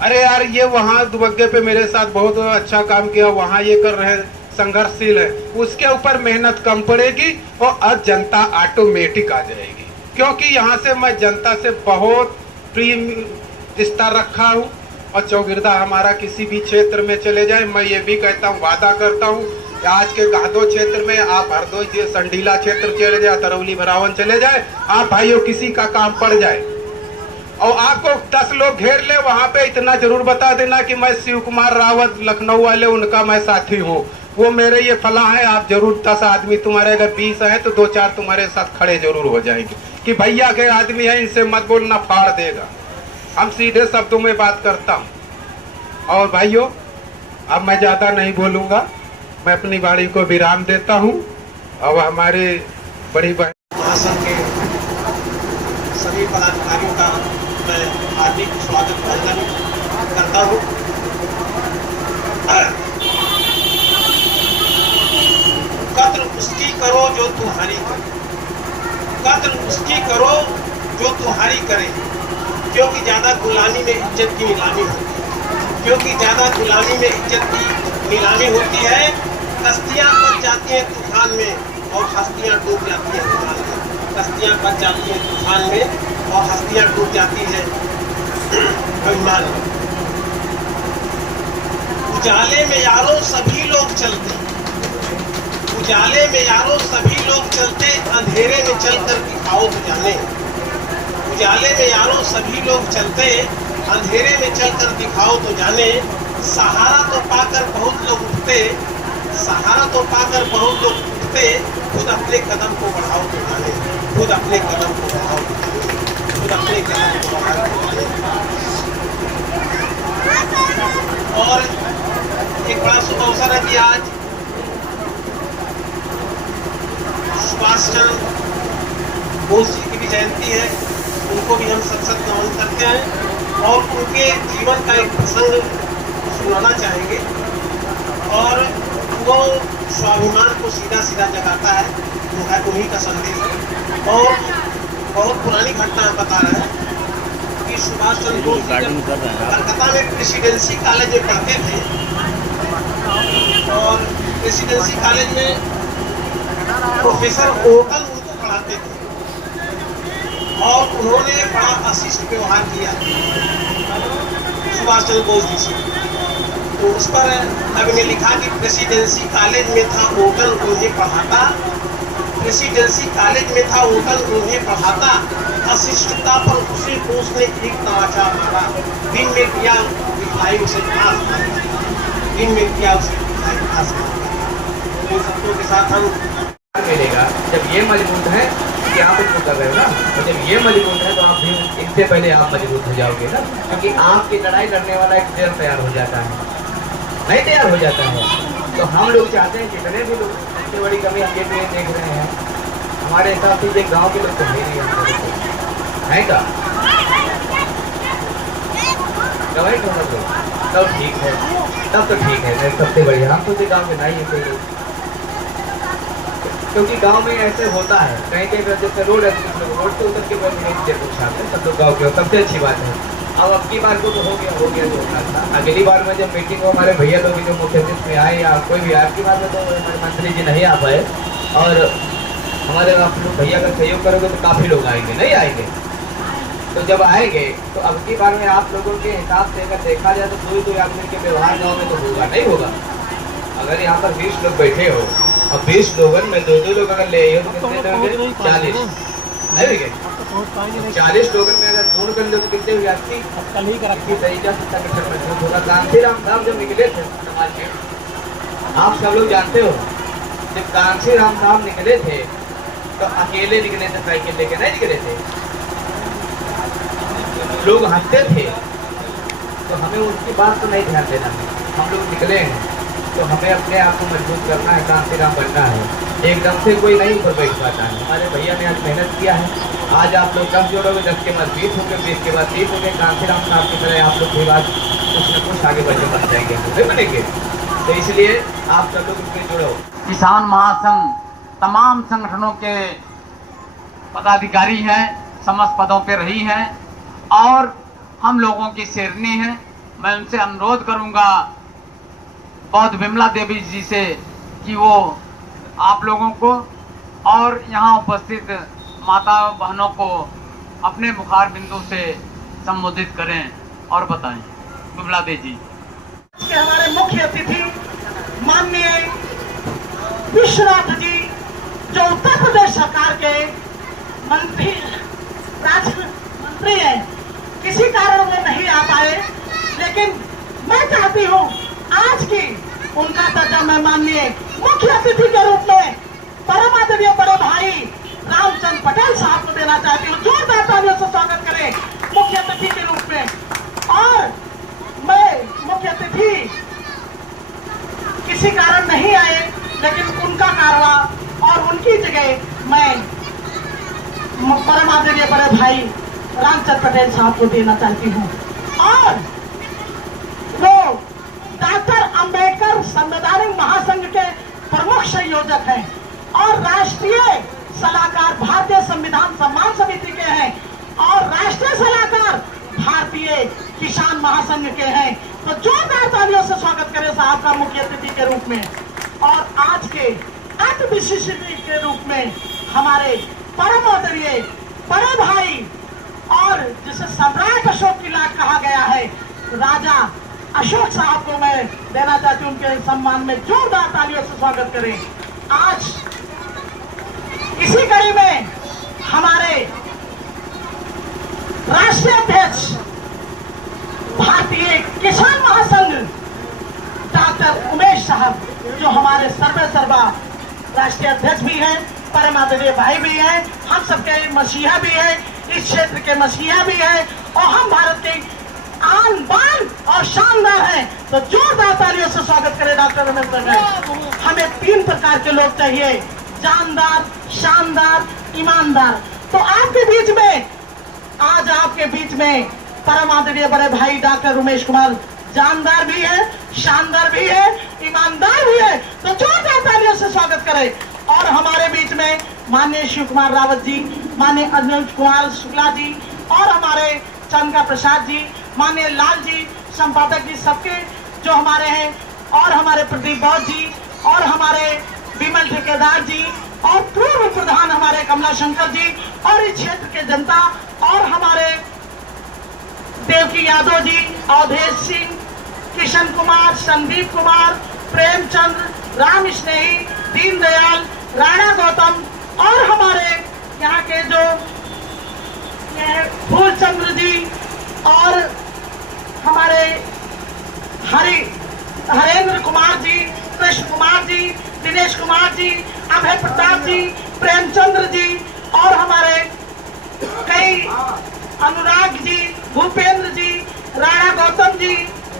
अरे यार, ये वहाँ दुबग्गे पे मेरे साथ बहुत अच्छा काम किया, वहाँ ये कर रहे, संघर्षशील है। उसके ऊपर मेहनत कम पड़ेगी और अब जनता ऑटोमेटिक आ जाएगी। क्योंकि यहाँ से मैं जनता से बहुत प्रेम रिश्ता रखा हूँ। और चौगिरदा हमारा किसी भी क्षेत्र में चले जाए, मैं ये भी कहता हूँ, वादा करता हूँ, आज के गादो क्षेत्र में आप हरदोई संडीला क्षेत्र चले जाए, तरौली भरावन चले जाए, आप भाइयों किसी का काम पड़ जाए और आपको 10 लोग घेर ले, वहां पे इतना जरूर बता देना कि मैं शिव कुमार रावत लखनऊ वाले उनका मैं साथी हूँ, वो मेरे ये फला है। आप जरूर 10 आदमी तुम्हारे अगर 20 है तो 2-4 तुम्हारे साथ खड़े जरूर हो जाएंगे कि भैया के आदमी है, इनसे मत बोलना, फाड़ देगा। हम सीधे शब्दों में बात करता हूँ। और भाइयों, अब मैं ज्यादा नहीं बोलूंगा, मैं अपनी वाणी को विराम देता हूँ। अब हमारे बड़ी बहन महासंघ के सभी पदाधिकारियों का मैं हार्दिक स्वागत करता हूँ। कद्र उसकी करो जो तुम्हारी करे, कद्र उसकी करो जो तुम्हारी करे, क्योंकि ज्यादा गुलामी में इज्जत की नीलामी होती है, क्योंकि ज्यादा गुलामी में इज्जत की नीलामी होती है। कश्तियाँ बच जाती हैं तूफान में और हस्तियाँ डूब जाती हैं तूफान में, कश्तियाँ बच जाती हैं तूफान में और हस्तियाँ डूब जाती है अभिमान में। उजाले में यारों सभी लोग चलते, उजाले में यारों सभी लोग चलते, अंधेरे में चलकर दिखाओ तो जाने। उजाले में यारों सभी लोग चलते, अंधेरे में चलकर दिखाओ तो जाने। सहारा तो पाकर बहुत लोग उठते, सहारा तो पाकर बहुत लोग उठते, खुद अपने कदम को बढ़ाओ तो जाने, खुद अपने कदम को बढ़ाओ तो जाने, खुद अपने कदम को बढ़ाओ तो जाने। और एक बड़ा शुभ अवसर है कि आज सुभाष चंद्र बोस जी की भी जयंती है, उनको भी हम सत नमन करते हैं और उनके जीवन का एक प्रसंग सुनाना चाहेंगे। और वो स्वाभिमान को सीधा सीधा जगाता है, वो है उन्हीं का संदेश है। और बहुत पुरानी घटना बता रहा है कि सुभाष चंद्र बोस कलकत्ता में प्रेसिडेंसी कॉलेज में पढ़ते थे और प्रेसिडेंसी कॉलेज में प्रोफेसर ओटल उनको पढ़ाते थे और उन्होंने बड़ा अशिष्ट व्यवहार किया सुभाष चंद्र बोस जी से। तो उस पर कवि ने लिखा कि प्रेसिडेंसी कॉलेज में था ओटल उन्हें पढ़ाता, प्रेसिडेंसी कॉलेज में था ओटल उन्हें पढ़ाता, अशिष्टता पर उसी को उसने एक तमाचा मारा, दिन में किया दिखलाई उसे खास मारा, दिन में किया उसे दिखलाई खास मारा। तो इन सबको के साथ हम मिलेगा जब ये मजबूत है कि आप इसको कर रहे हो ना, तो जब ये मजबूत है तो आप भी इससे पहले आप मजबूत हो जाओगे ना, क्योंकि आपकी लड़ाई लड़ने वाला एक प्लेयर तैयार हो जाता है, नहीं तैयार हो जाता है। तो हम लोग चाहते हैं जितने भी लोग, सबसे बड़ी कमी हम ये देख रहे हैं, हमारे हिसाब से ये गांव के लोग तो नहीं है, है का दवाई तो मतलब तब ठीक है, तब तो ठीक है, मैं सबसे बढ़िया। हम सोचे गाँव में नहीं है कोई लोग, क्योंकि गांव में ऐसे होता है, कहीं कहीं पर जैसे रोड है रोड से उतर के पूछा सब लोग गाँव के, सबसे अच्छी बात है। अब अबकी बार को तो हो गया तो था। अगली बार में जब मीटिंग हो हमारे भैया लोग जो मुख्य अतिथि में आए या कोई भी आपकी बात में तो हमारे मंत्री जी नहीं आ पाए, और हमारे आप लोग भैया का सहयोग करोगे तो काफ़ी लोग आएंगे, नहीं आएंगे। तो जब आएंगे तो अबकी बार में आप लोगों के हिसाब से अगर देखा जाए तो कोई आदमी के व्यवहार गाँव में तो होगा नहीं होगा। अगर यहाँ पर 20 लोग बैठे हो और 20 लोगन में 2-2 लोग अगर ले हो तो कितने लोग? 40 नहीं 40 लोगों में अगर 2 कर लो तो कितने हुए? 80। कांसी राम साहब जब निकले थे समाज के, आप सब लोग जानते हो, जब कांसी राम साहब निकले थे तो अकेले निकले थे, साइकिल लेके नहीं निकले थे। लोग हंसते थे तो हमें उसकी बात तो नहीं ध्यान देना। हम लोग निकले हैं तो हमें अपने आप को मजबूत करना है, कांसी राम बनना है। एकदम से कोई नहीं ऊपर बैठ पाता है। हमारे भैया ने आज मेहनत किया है। आज आप लोग 10 जोड़ोगे, 10 के बाद 20 होंगे, 20 के बाद 30 होंगे। कांसी राम साहब की तरह आप लोग भी बात कुछ न कुछ आगे बढ़ जाएंगे, नहीं बनेंगे। तो इसलिए आप सब लोग उसमें जुड़ो। किसान महासंघ तमाम संगठनों के पदाधिकारी हैं, समस्त पदों पे रही हैं और हम लोगों की शेरनी है। मैं उनसे अनुरोध करूंगा बौद्ध विमला देवी जी से कि वो आप लोगों को और यहाँ उपस्थित माता बहनों को अपने मुखार बिंदु से संबोधित करें और बताएं। विमला देवी जी के हमारे मुख्य अतिथि माननीय विश्वनाथ जी, जो उत्तर प्रदेश सरकार के मंत्री राज्य मंत्री हैं, किसी कारण वो नहीं आ पाए, लेकिन मैं चाहती हूँ आज की उनका दर्जा मैं माननीय मुख्य अतिथि के रूप में परम आदरणीय बड़े भाई रामचंद्र पटेल साहब को देना चाहती हूँ। जोरदार तालियों से स्वागत करें मुख्य अतिथि के रूप में। और मैं मुख्य अतिथि किसी कारण नहीं आए, लेकिन उनका कारवा और उनकी जगह मैं परम आदरणीय बड़े भाई रामचंद्र पटेल साहब को देना चाहती हूँ। और वो डॉक्टर अंबेडकर संवैधानिक महासंघ के प्रमुख संयोजक हैं और राष्ट्रीय सलाहकार भारतीय संविधान सम्मान समिति के हैं और राष्ट्रीय सलाहकार भारतीय किसान महासंघ के हैं। तो जोरदार तालियों से स्वागत करें साहब का मुख्य अतिथि के रूप में। और आज के अति विशिष्ट के रूप में हमारे परम आदरणीय बड़े भाई और जिसे सम्राट अशोक की लाट कहा गया है, राजा अशोक साहब को मैं देना चाहती हूँ। उनके सम्मान में जोरदार तालियों से स्वागत करें। आज इसी कड़ी में हमारे राष्ट्रीय अध्यक्ष भारतीय किसान महासंघ डॉक्टर उमेश साहब, जो हमारे सर्वा राष्ट्रीय अध्यक्ष भी हैं, परम आदरणीय भाई भी हैं, हम सबके मसीहा भी हैं, इस क्षेत्र के मसीहा भी हैं और हम भारत के आन बान और शानदार हैं। तो जोरदार तालियों से स्वागत करें डॉक्टर उमेश साहब। हमें 3 प्रकार के लोग चाहिए, जानदार, शानदार, ईमानदार। तो आपके बीच में आज आपके बीच में परम आदरणीय बड़े भाई डॉक्टर उमेश कुमार जानदार भी है, शानदार भी है, ईमानदार भी है। तो जोरदार तालियों से स्वागत करें। और हमारे बीच में माननीय शिव कुमार रावत जी, माननीय अनुज कुमार शुक्ला जी और हमारे चंद्रिका प्रसाद जी, माननीय लाल जी, संपादक जी, सबके जो हमारे हैं, और हमारे प्रदीप बौद्ध जी और हमारे विमल ठेकेदार जी और पूर्व प्रधान हमारे कमला शंकर जी और इस क्षेत्र के जनता और हमारे देवकी यादव जी, अवधेश सिंह, किशन कुमार, संदीप कुमार, प्रेमचंद्र, राम स्नेही, दीनदयाल, राणा गौतम और हमारे यहाँ के जो फूलचंद्र जी और हमारे हरेंद्र कुमार जी, कृष्ण कुमार जी, दिनेश कुमार जी, अभय प्रताप जी, प्रेमचंद्र जी और हमारे कई अनुराग जी, भूपेंद्र जी, राणा गौतम जी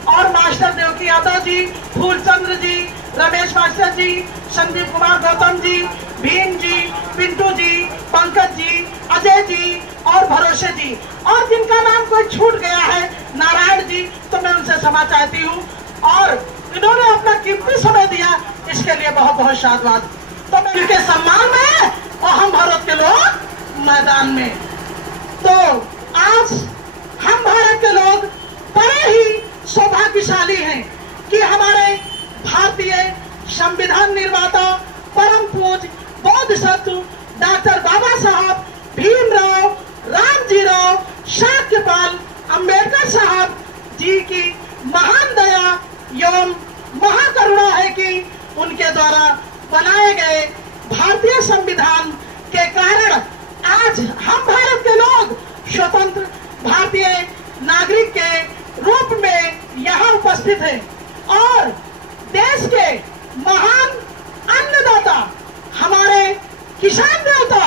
और मास्टर देवकी यादव जी, फूलचंद्र जी, रमेश मास्टर जी, संदीप कुमार गौतम जी, भीम जी, पिंटू जी, पंकज जी, अजय जी और भरोसे जी, और जिनका नाम कोई छूट गया है, नारायण जी, तो मैं उनसे क्षमा चाहती हूँ। और इन्होंने अपना कीमती समय दिया, इसके लिए बहुत बहुत साधुवाद। तो मैं इनके सम्मान में और हम भारत के लोग मैदान में। तो आज हम भारत के लोग बड़े ही सौभाग्यशाली हैं कि हमारे भारतीय संविधान निर्माता परम पूज्य बोधिसत्व डॉक्टर बाबा साहब भीमराव रामजीराव शाक्यपाल अंबेडकर साहब जी की महान दया एवं महाकरुणा है कि उनके द्वारा बनाए गए भारतीय संविधान के कारण आज हम भारत के लोग स्वतंत्र भारतीय नागरिक के रूप में यहाँ उपस्थित हैं और देश के महान अन्नदाता हमारे किसान देवता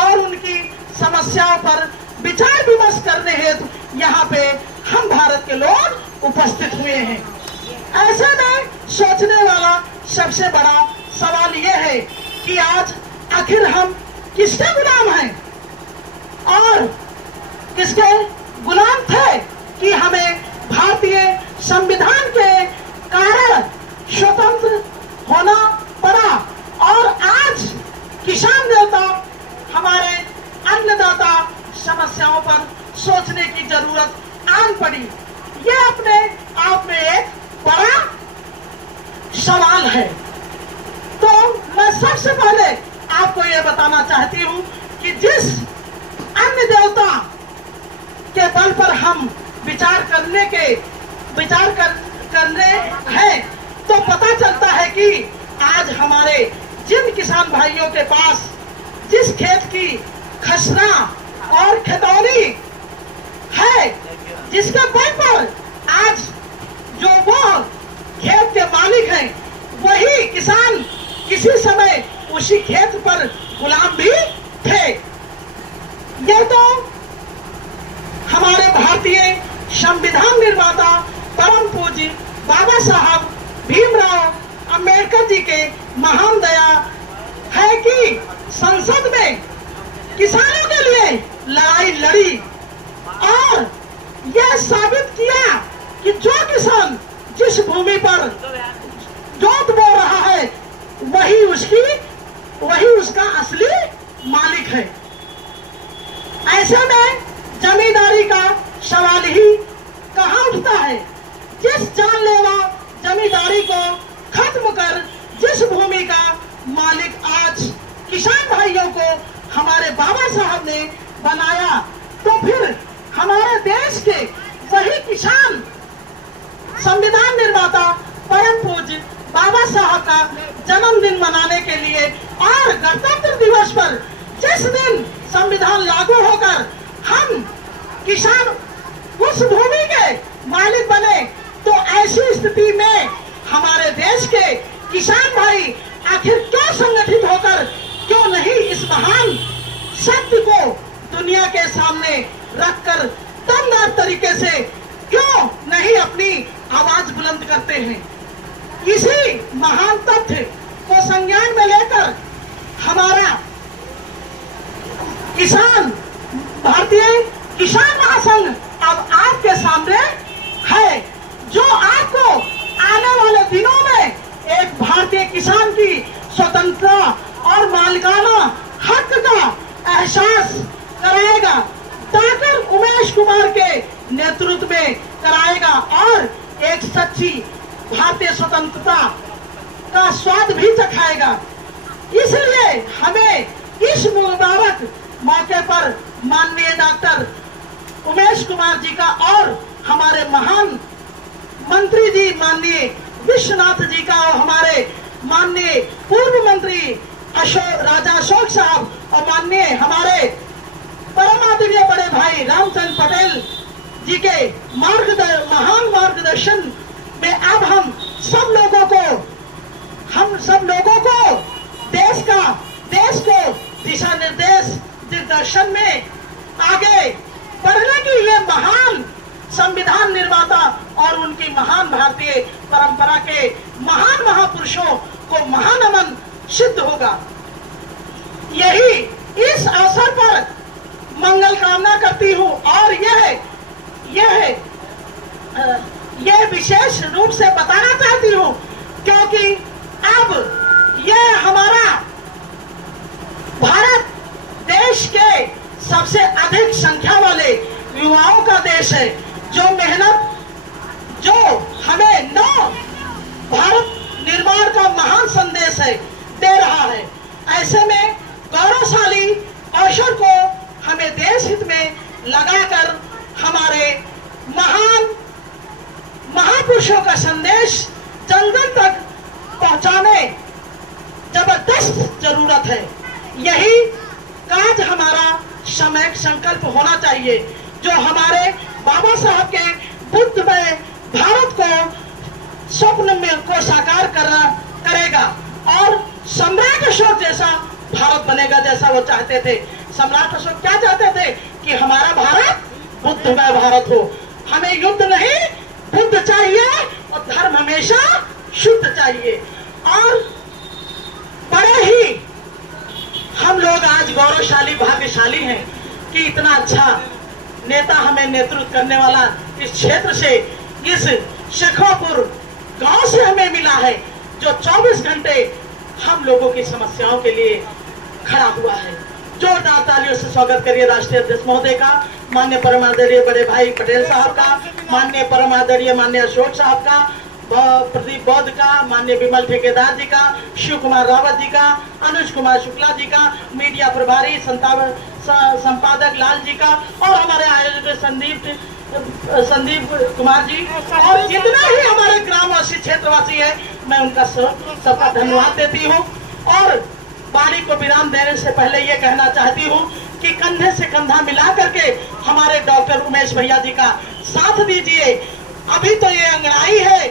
और उनकी समस्याओं पर विचार विमर्श करने हेतु यहाँ पे हम भारत के लोग उपस्थित हुए हैं। ऐसे में सोचने वाला सबसे बड़ा सवाल यह है कि आज आखिर हम किसके गुलाम हैं और किसके गुलाम थे कि हमें भारतीय संविधान के कारण स्वतंत्र होना पड़ा और आज किसान देवता हमारे अन्नदाता समस्याओं पर सोचने की जरूरत आन पड़ी। ये अपने आप में एक बड़ा सवाल है। तो मैं सबसे पहले आपको ये बताना चाहती हूँ कि जिस अन्य देवता के बल पर हम विचार करने हैं तो पता चलता है कि आज हमारे जिन किसान भाइयों के पास जिस खेत की खसरा और खतौनी है, जिसके बल पर आज जो वो खेत के मालिक हैं वही किसान किसी समय उसी खेत पर गुलाम भी थे। ये तो हमारे भारतीय संविधान निर्माता परम पूज्य बाबा साहब भीमराव अंबेडकर जी के महान दया है कि संसद में किसानों के लिए लड़ाई लड़ी और यह साबित किया कि जो किसान जिस भूमि पर जोत बो रहा है वही उसका असली मालिक है। ऐसे में जमींदारी का सवाल ही कहाँ उठता है। जिस जानलेवा जमींदारी को खत्म कर जिस भूमि का मालिक आज किसान भाइयों को हमारे बाबा साहब ने बनाया, तो फिर हमारे देश के वही किसान संविधान निर्माता परम पूज्य बाबा साहब का जन्मदिन मनाने के लिए और गणतंत्र दिवस पर जिस दिन संविधान लागू होकर हम किसान उस भूमि के मालिक बने, तो ऐसी स्थिति में हमारे देश के किसान भाई आखिर क्यों संगठित होकर क्यों नहीं इस महान सत्य को दुनिया के सामने रखकर दमदार तरीके से क्यों नहीं अपनी आवाज बुलंद करते हैं। इसी महान तथ्य को संज्ञान में लेकर हमारा किसान भारतीय किसान महासंघ अब आपके सामने है, जो आपको आने वाले दिनों में एक भारतीय किसान की स्वतंत्रता और मालिकाना हक का एहसास कराएगा। डॉक्टर उमेश कुमार के नेतृत्व में कराएगा और एक सच्ची भारतीय स्वतंत्रता का स्वाद भी चखाएगा। इसलिए हमें इस मुबारक मौके पर माननीय डॉक्टर उमेश कुमार जी का और हमारे महान मंत्री जी माननीय विश्वनाथ जी का और हमारे माननीय पूर्व मंत्री राजा अशोक साहब और माननीय हमारे परम आदरणीय बड़े भाई रामचंद्र पटेल जी के महान मार्गदर्शन में अब हम सब लोगों को देश को दिशा निर्देशन में आगे बढ़ने की ये महान संविधान निर्माता और उनकी महान भारतीय परंपरा के महान महापुरुषों को महानमन सिद्ध होगा। यही इस अवसर पर मंगल कामना करती हूँ। और यह विशेष रूप से बताना चाहती हूँ क्योंकि अब यह हमारा भारत देश के सबसे अधिक संख्या वाले युवाओं का देश है, जो मेहनत, जो हमें नव भारत निर्माण का महान संदेश है दे रहा है। ऐसे में गौरवशाली अवसर को हमें देश हित में लगाकर हमारे महान महापुरुषों का संदेश जन जन तक पहुंचाने जबरदस्त जरूरत है। यही काज हमारा सामूहिक संकल्प होना चाहिए, जो हमारे बाबा साहब के बुद्ध में भारत को स्वप्न में को साकार करेगा और सम्राट अशोक जैसा भारत बनेगा, जैसा वो चाहते थे। सम्राट अशोक क्या चाहते थे कि हमारा भारत बुद्धमय भारत हो। हमें युद्ध नहीं, बुद्ध चाहिए और धर्म हमेशा शुद्ध चाहिए। और बड़े ही हम लोग आज गौरवशाली, भाग्यशाली हैं कि इतना अच्छा नेता हमें नेतृत्व करने वाला इस क्षेत्र से, इस शेखोपुर गांव से हमें मिला है, जो 24 घंटे हम लोगों की समस्याओं के लिए खड़ा हुआ है। जोरदार तालियों से स्वागत करिए राष्ट्रीय अध्यक्ष महोदय का, माननीय परमादरणीय बड़े भाई पटेल साहब का, माननीय परमादरणीय माननीय अशोक साहब का, प्रदीप बौद्ध का, माननीय विमल ठेकेदार जी का, शिव कुमार रावत जी का, अनुज कुमार शुक्ला जी का, मीडिया प्रभारी संपादक लाल जी का, और हमारे आयोजक संदीप कुमार जी, और जितने ही हमारे ग्रामवासी क्षेत्रवासी है, मैं उनका सबका धन्यवाद देती हूँ। और वाणी को विराम देने से पहले ये कहना चाहती हूँ कि कंधे से कंधा मिला करके हमारे डॉक्टर उमेश भैया जी का साथ दीजिए। अभी तो ये अंगड़ाई है,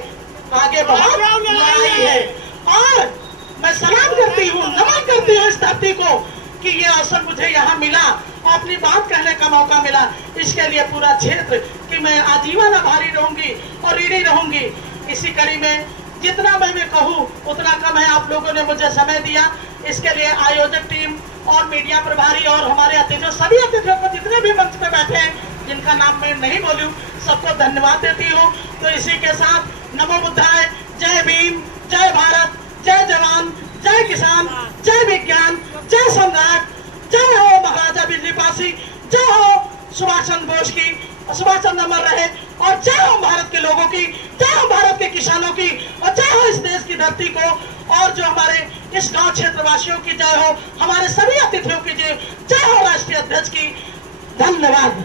आगे बहुत लड़ाई है। और मैं सलाम करती हूँ, नमन करती हूँ इस धरती को कि ये अवसर मुझे यहाँ मिला और अपनी बात कहने का मौका मिला। इसके लिए पूरा क्षेत्र कि मैं आजीवन आभारी रहूंगी और ऋणी रहूंगी। इसी कड़ी में जितना मैं कहूँ उतना कम है। आप लोगों ने मुझे समय दिया, इसके लिए आयोजक टीम और मीडिया प्रभारी और हमारे अतिथियों, सभी अतिथियों को, जितने भी मंच पे बैठे हैं जिनका नाम मैं नहीं बोलूं, सबको धन्यवाद देती हूँ। तो इसी के साथ नमो बुद्धाय, जय भीम, जय भारत, जय जवान, जय किसान, जय विज्ञान, जय सम्राट, जय हो महाराजा बिजली पासी, जय हो सुभाष चंद्र बोस की, सुभाष चंद्र अमर रहे, और जय हो भारत के लोगों की, जय हो भारत के किसानों की, और जय हो इस देश की धरती को, और जो हमारे इस गांव क्षेत्रवासियों की जय हो, हमारे सभी अतिथियों की जय हो, राष्ट्रीय अध्यक्ष की। धन्यवाद।